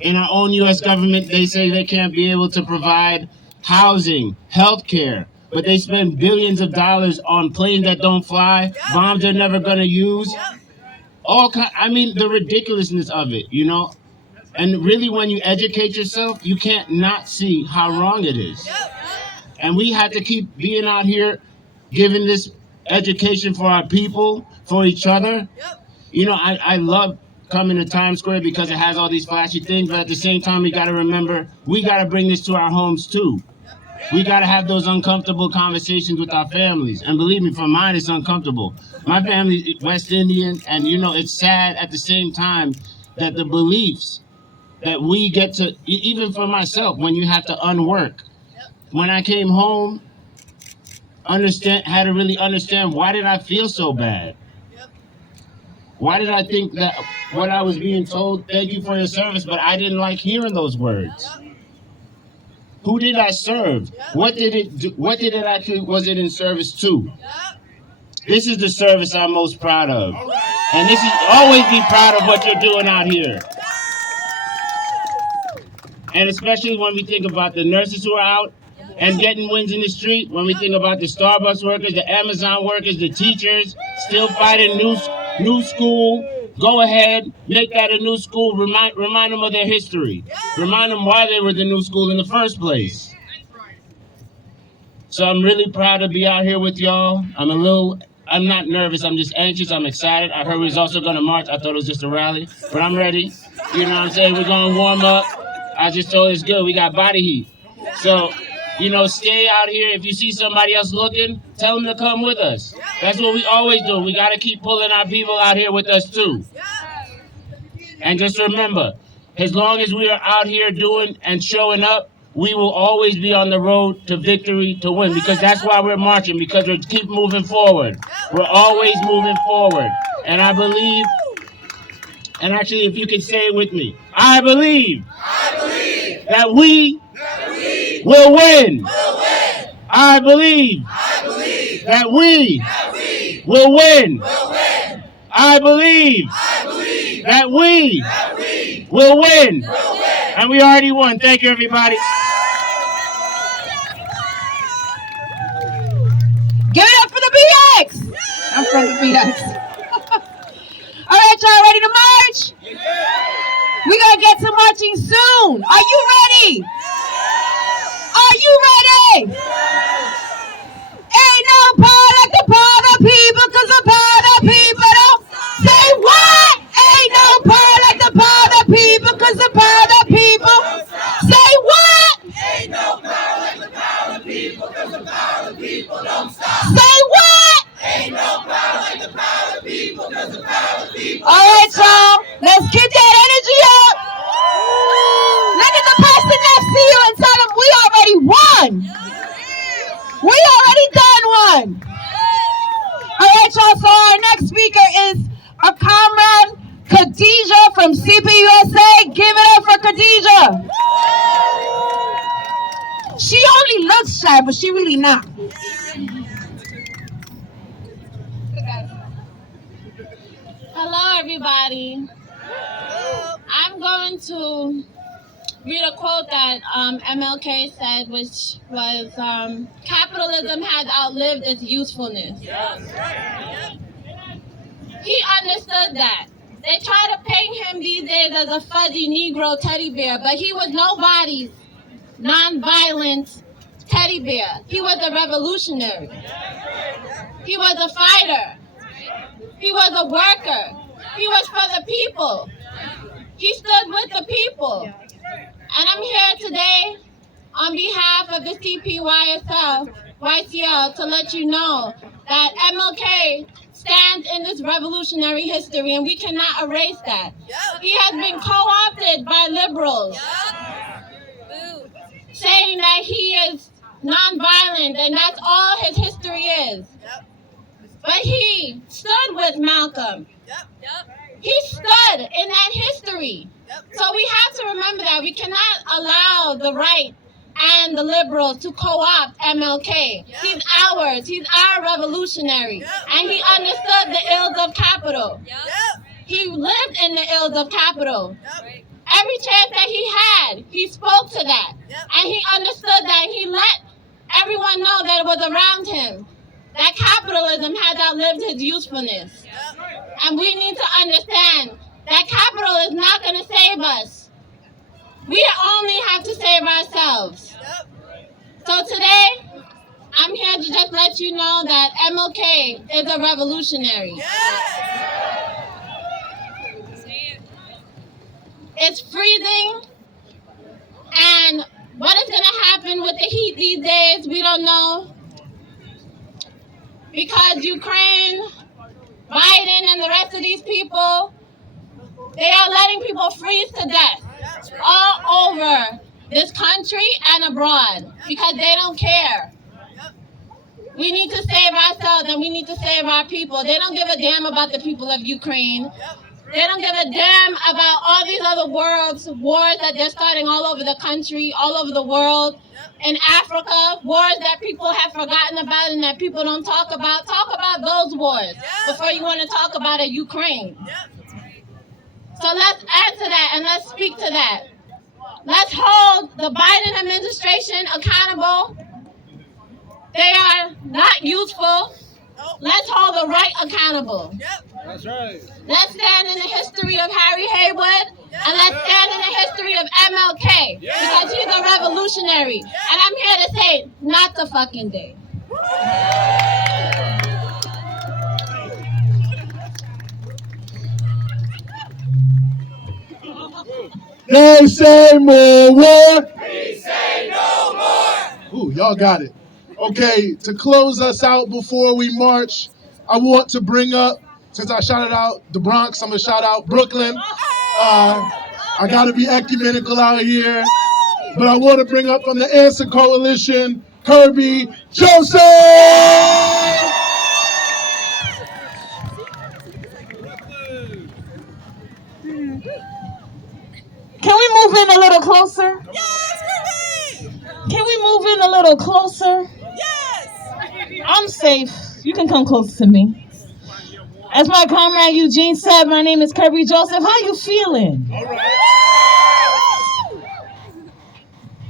In our own U.S. government, they say they can't be able to provide housing, health care, but they spend billions of dollars on planes that don't fly, bombs they're never going to use. The ridiculousness of it, And really, when you educate yourself, you can't not see how wrong it is. And we have to keep being out here giving this education for our people, for each other. I love coming to Times Square because it has all these flashy things, but at the same time, we got to remember, we got to bring this to our homes too. We got to have those uncomfortable conversations with our families. And believe me, for mine, it's uncomfortable. My family is West Indian, and it's sad at the same time that the beliefs that we get to, even for myself, when you have to unwork. When I came home, had to really understand, why did I feel so bad? Why did I think that what I was being told, thank you for your service, but I didn't like hearing those words? Who did I serve? What did it do? What did it actually, was it in service to? This is the service I'm most proud of. And this is, always be proud of what you're doing out here. And especially when we think about the nurses who are out and getting wins in the street, when we think about the Starbucks workers, the Amazon workers, the teachers, still fighting new school. Go ahead, make that a new school, remind them of their history. Remind them why they were the new school in the first place. So I'm really proud to be out here with y'all. I'm not nervous, I'm just anxious, I'm excited. I heard we was also gonna march, I thought it was just a rally, but I'm ready. You know what I'm saying, we're gonna warm up. I just told it's good, we got body heat. So Stay out here. If you see somebody else looking, tell them to come with us. That's what we always do. We got to keep pulling our people out here with us too. And just remember, as long as we are out here doing and showing up, we will always be on the road to victory to win, because that's why we're marching, because we keep moving forward. We're always moving forward. And I believe, and actually if you can say it with me, I believe that we will win. I believe that we will win. I believe that we will win. And we already won. Thank you, everybody. Give it up for the BX. I'm from the BX. All right, y'all ready to march? We're going to get to marching soon. Are you ready? Are you ready? Ain't no power like the power of the people, because the power of the people don't say what? Ain't no power like the power of the people, because the power of the people say what? Ain't no power like the power of the people, because the power of the people don't stop. Say what? Ain't no power like the power of the people, because the power of the people. All right, y'all. Let's get that energy up. Look at the person next to you and tell them we already won. We already done one. All right, y'all. So our next speaker is a comrade, Khadija from CPUSA. Give it up for Khadija. She only looks shy, but she really not. Hello, everybody. I'm going to read a quote that MLK said, which was, capitalism has outlived its usefulness. He understood that. They try to paint him these days as a fuzzy Negro teddy bear, but he was nobody's non-violent teddy bear. He was a revolutionary. He was a fighter. He was a worker. He was for the people. He stood with the people. And I'm here today on behalf of the YCL to let you know that MLK stands in this revolutionary history, and we cannot erase that. He has been co-opted by liberals, saying that he is nonviolent and that's all his history is. But he stood with Malcolm. He stood in that history. So we have to remember that we cannot allow the right and the liberals to co-opt MLK. He's ours. He's our revolutionary. And he understood the ills of capital. He lived in the ills of capital. Every chance that he had, he spoke to that. And he understood that, and he let everyone know that it was around him, that capitalism has outlived its usefulness. And we need to understand that capital is not going to save us. We only have to save ourselves. So today, I'm here to just let you know that MLK is a revolutionary. It's freezing, and what is going to happen with the heat these days, we don't know. Because Ukraine, Biden, and the rest of these people, they are letting people freeze to death all over this country and abroad because they don't care. We need to save ourselves and we need to save our people. They don't give a damn about the people of Ukraine. They don't give a damn about all these other wars that they're starting all over the country, all over the world. In Africa, wars that people have forgotten about and that people don't talk about. Talk about those wars before you want to talk about Ukraine. So let's answer that and let's speak to that. Let's hold the Biden administration accountable. They are not useful. Let's hold the right accountable. That's right. Let's stand in the history of Harry Haywood, and let's stand in the history of MLK, because he's a revolutionary. And I'm here to say, not the fucking day. They say more war. We say no more. Ooh, Y'all got it. Okay, to close us out before we march, I want to bring up, since I shouted out the Bronx, I'm going to shout out Brooklyn. I got to be ecumenical out here. But I want to bring up from the Answer Coalition, Kirby Joseph! Can we move in a little closer? Can we move in a little closer? I'm safe. You can come closer to me. As my comrade Eugene said, my name is Kirby Joseph. How you feeling? All right.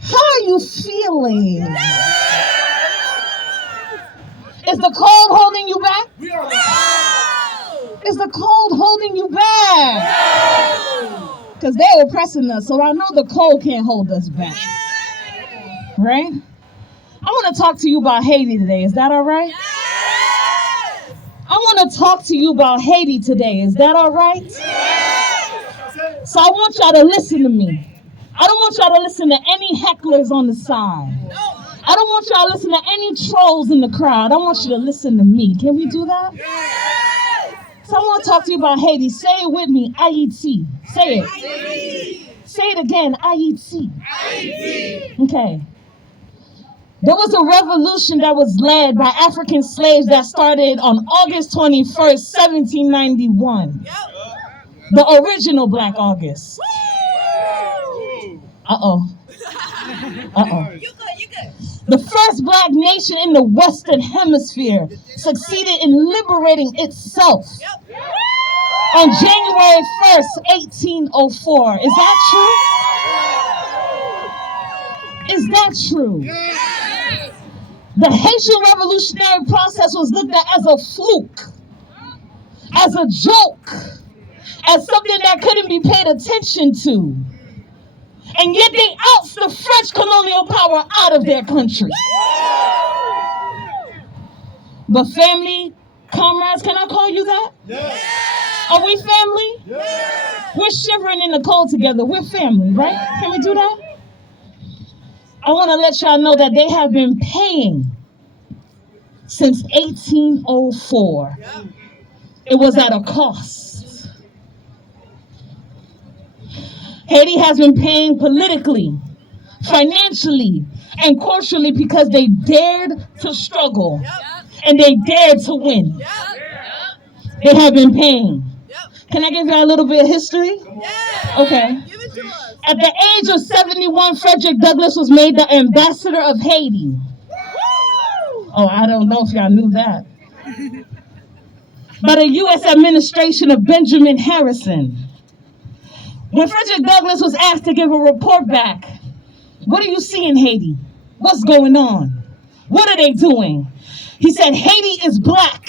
How are you feeling? Is the cold holding you back? Is the cold holding you back? Because they were pressing us, so I know the cold can't hold us back. Right? I want to talk to you about Haiti today. Is that all right? I want to talk to you about Haiti today. Is that all right? So I want y'all to listen to me. I don't want y'all to listen to any hecklers on the side. I don't want y'all to listen to any trolls in the crowd. I want you to listen to me. Can we do that? So I want to talk to you about Haiti. Say it with me. Haiti. Say it. Say it again. Haiti. Okay. There was a revolution that was led by African slaves that started on August 21st, 1791. The original Black August. Uh-oh. The first Black nation in the Western Hemisphere succeeded in liberating itself on January 1st, 1804. Is that true? Is that true? The Haitian revolutionary process was looked at as a fluke, as a joke, as something that couldn't be paid attention to. And yet they oust the French colonial power out of their country. But family, comrades, can I call you that? Yes. Are we family? Yes. We're shivering in the cold together. We're family, right? Can we do that? I want to let y'all know that they have been paying since 1804. It was at a cost. Haiti has been paying politically, financially, and culturally because they dared to struggle and they dared to win. They have been paying. Can I give you a little bit of history? Okay. At the age of 71, Frederick Douglass was made the ambassador of Haiti. Oh, I don't know if y'all knew that. By the U.S. administration of Benjamin Harrison. When Frederick Douglass was asked to give a report back, what do you see in Haiti? What's going on? What are they doing? He said, Haiti is Black.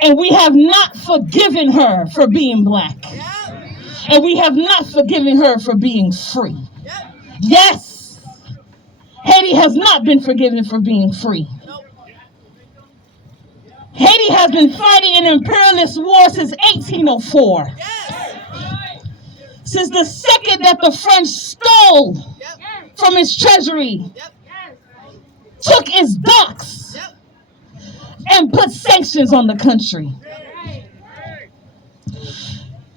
And we have not forgiven her for being Black. And we have not forgiven her for being free. Yes, Haiti has not been forgiven for being free. Haiti has been fighting an imperialist war since 1804. Since the second that the French stole from its treasury, took its docks, and put sanctions on the country.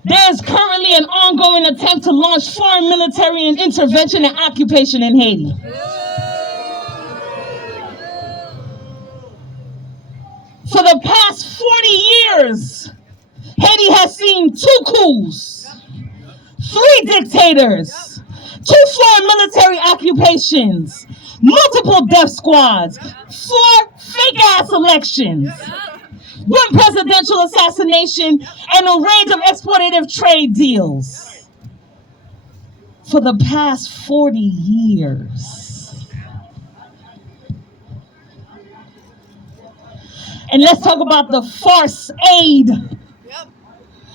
There is currently an ongoing attempt to launch foreign military intervention and occupation in Haiti. For the past 40 years, Haiti has seen 2 coups, 3 dictators, 2 foreign military occupations, multiple death squads, 4 fake-ass elections, 1 presidential assassination, and a range of exploitative trade deals. For the past 40 years. And let's talk about the farce aid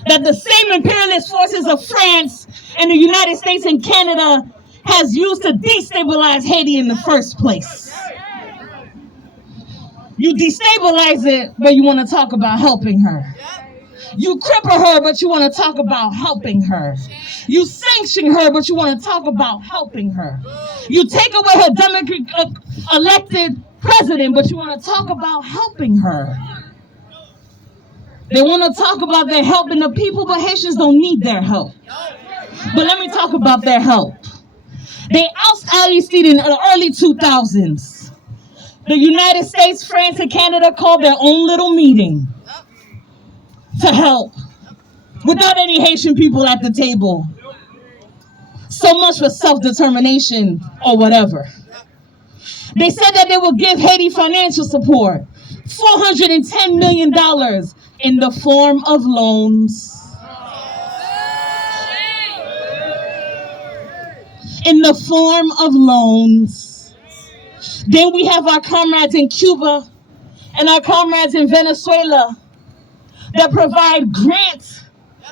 that the same imperialist forces of France and the United States and Canada has used to destabilize Haiti in the first place. You destabilize it, but you want to talk about helping her. You cripple her, but you want to talk about helping her. You sanction her, but you want to talk about helping her. You take away her democratic elected president, but you want to talk about helping her. They want to talk about their helping the people, but Haitians don't need their help. But let me talk about their help. They ousted Aristide in the early 2000s. The United States, France, and Canada called their own little meeting to help without any Haitian people at the table. So much for self-determination or whatever. They said that they will give Haiti financial support, $410 million in the form of loans. In the form of loans. Then we have our comrades in Cuba and our comrades in Venezuela that provide grants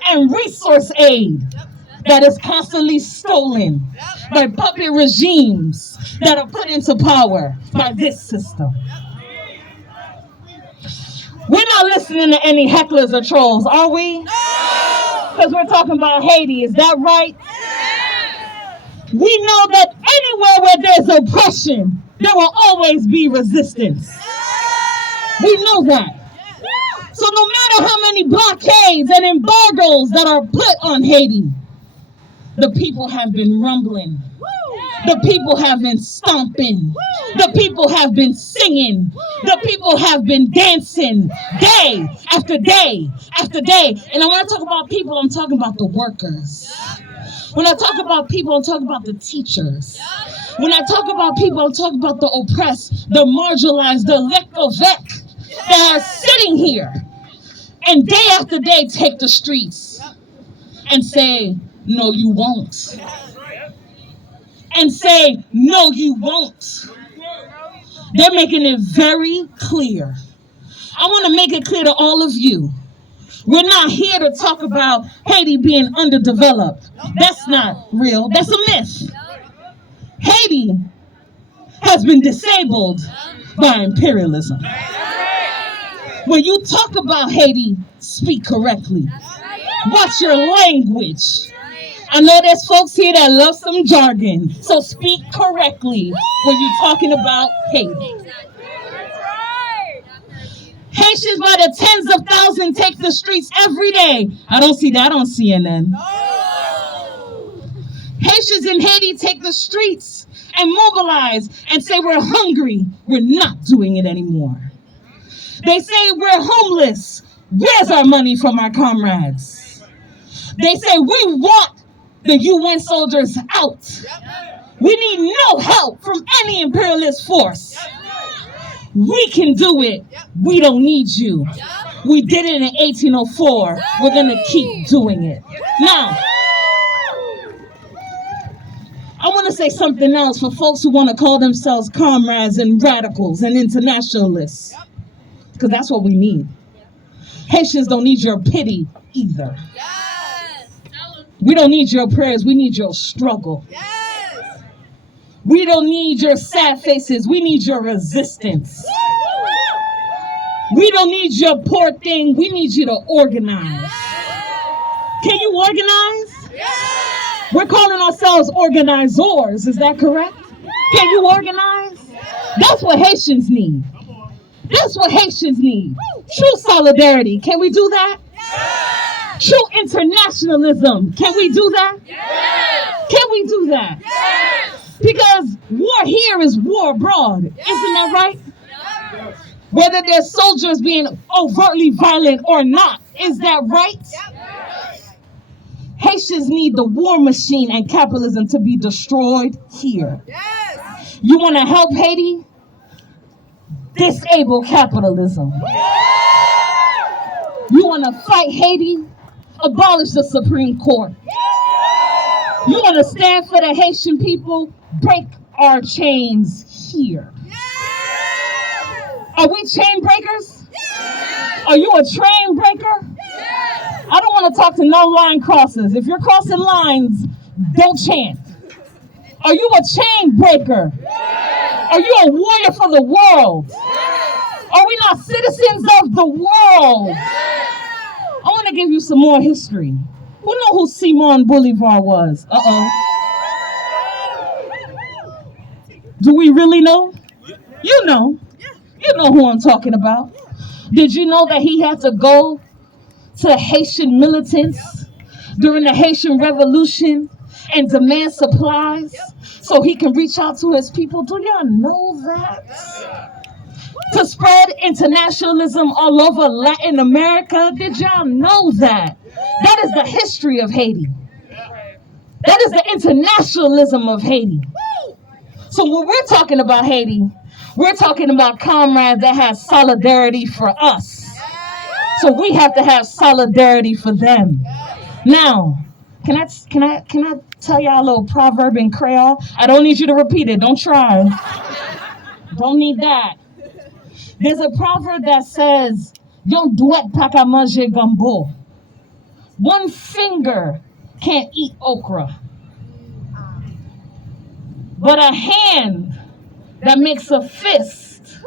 and resource aid that is constantly stolen by puppet regimes that are put into power by this system. We're not listening to any hecklers or trolls, are we? Because we're talking about Haiti, is that right? We know that anywhere where there's oppression, there will always be resistance. We know that. So no matter how many blockades and embargoes that are put on Haiti, the people have been rumbling. The people have been stomping. The people have been singing. The people have been dancing day after day after day. And I want to talk about people, I'm talking about the workers. When I talk about people, I'm talking about the teachers. When I talk about people, I'm talking about the oppressed, the marginalized, the Lekovec that are sitting here and day after day take the streets and say, no, you won't. And say, no, you won't. They're making it very clear. I want to make it clear to all of you. We're not here to talk about Haiti being underdeveloped. That's not real. That's a myth. Haiti has been disabled by imperialism. When you talk about Haiti, speak correctly. Watch your language. I know there's folks here that love some jargon, so speak correctly when you're talking about Haiti. Haitians by the tens of thousands take the streets every day. I don't see that on CNN. Haitians in Haiti take the streets and mobilize and say we're hungry. We're not doing it anymore. They say we're homeless. Where's our money from our comrades? They say we want the UN soldiers out. We need no help from any imperialist force. We can do it. We don't need you. We did it in 1804. We're going to keep doing it. Now, I want to say something else for folks who want to call themselves comrades and radicals and internationalists. Because that's what we need. Haitians don't need your pity either. We don't need your prayers. We need your struggle. We don't need your sad faces. We need your resistance. We don't need your poor thing. We need you to organize. Can you organize? We're calling ourselves organizers. Is that correct? Can you organize? That's what Haitians need. That's what Haitians need. True solidarity. Can we do that? True internationalism. Can we do that? Can we do that? Because war here is war abroad. Isn't that right? Whether there's soldiers being overtly violent or not. Is that right? Haitians need the war machine and capitalism to be destroyed here. You want to help Haiti? Disable capitalism. You want to fight Haiti? Abolish the Supreme Court. You want to stand for the Haitian people? Break our chains here. Are we chain breakers? Are you a train breaker? I don't want to talk to no line crossers. If you're crossing lines, don't chant. Are you a chain breaker? Are you a warrior for the world? Are we not citizens of the world? I want to give you some more history. Who know who Simon Bolivar was? Do we really know? You know. You know who I'm talking about. Did you know that he had to go to Haitian militants during the Haitian Revolution and demand supplies so he can reach out to his people? Do y'all know that? To spread internationalism all over Latin America? Did y'all know that? That is the history of Haiti. That is the internationalism of Haiti. So when we're talking about Haiti, we're talking about comrades that have solidarity for us. So we have to have solidarity for them. Now, can I tell y'all a little proverb in Creole? I don't need you to repeat it. Don't try. Don't need that. There's a proverb that says, "Yon doit pas ka manger gumbo." One finger can't eat okra. But a hand that makes a fist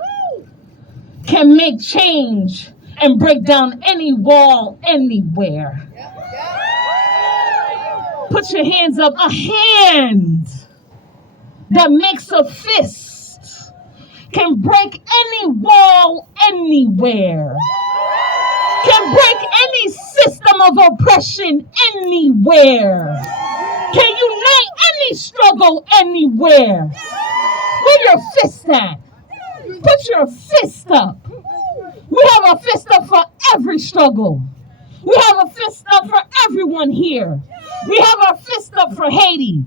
can make change and break down any wall anywhere. Put your hands up. A hand that makes a fist can break any wall anywhere. Can break any system of oppression anywhere. Can unite any struggle anywhere. Where your fist at? Put your fist up. We have a fist up for every struggle. We have a fist up for everyone here. We have a fist up for Haiti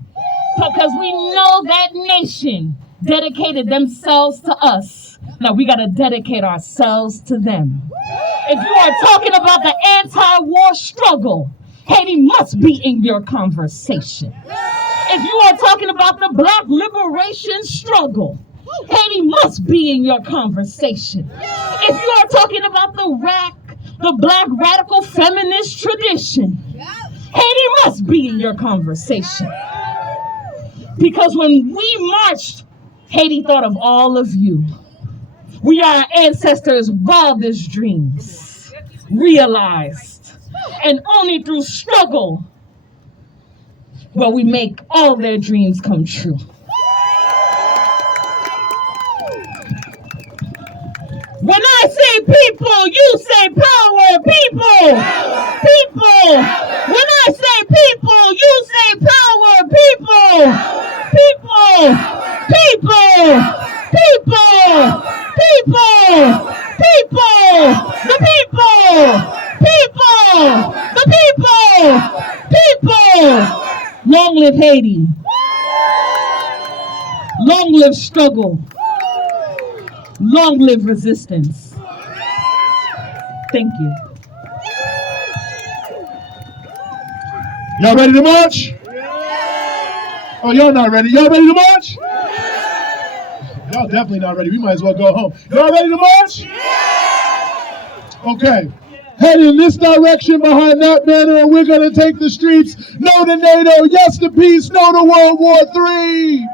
because we know that nation dedicated themselves to us. Now we got to dedicate ourselves to them. If you are talking about the anti-war struggle, Haiti must be in your conversation. If you are talking about the Black liberation struggle, Haiti must be in your conversation. If you are talking about the Black radical feminist tradition, Haiti must be in your conversation. Because when we marched, Haiti thought of all of you. We are our ancestors' wildest dreams realized. And only through struggle will we make all their dreams come true. When I say people, you say power. People. People. When I say people, you say power. People. People. People. People. People. People. The people. People. The people. People. Long live Haiti. Long live struggle. Long live resistance. Thank you. Y'all ready to march? Oh, y'all not ready. Y'all ready to march? Y'all definitely not ready. We might as well go home. Y'all ready to march? Okay. Head in this direction behind that banner, and we're going to take the streets. No to NATO. Yes to peace. No to World War III.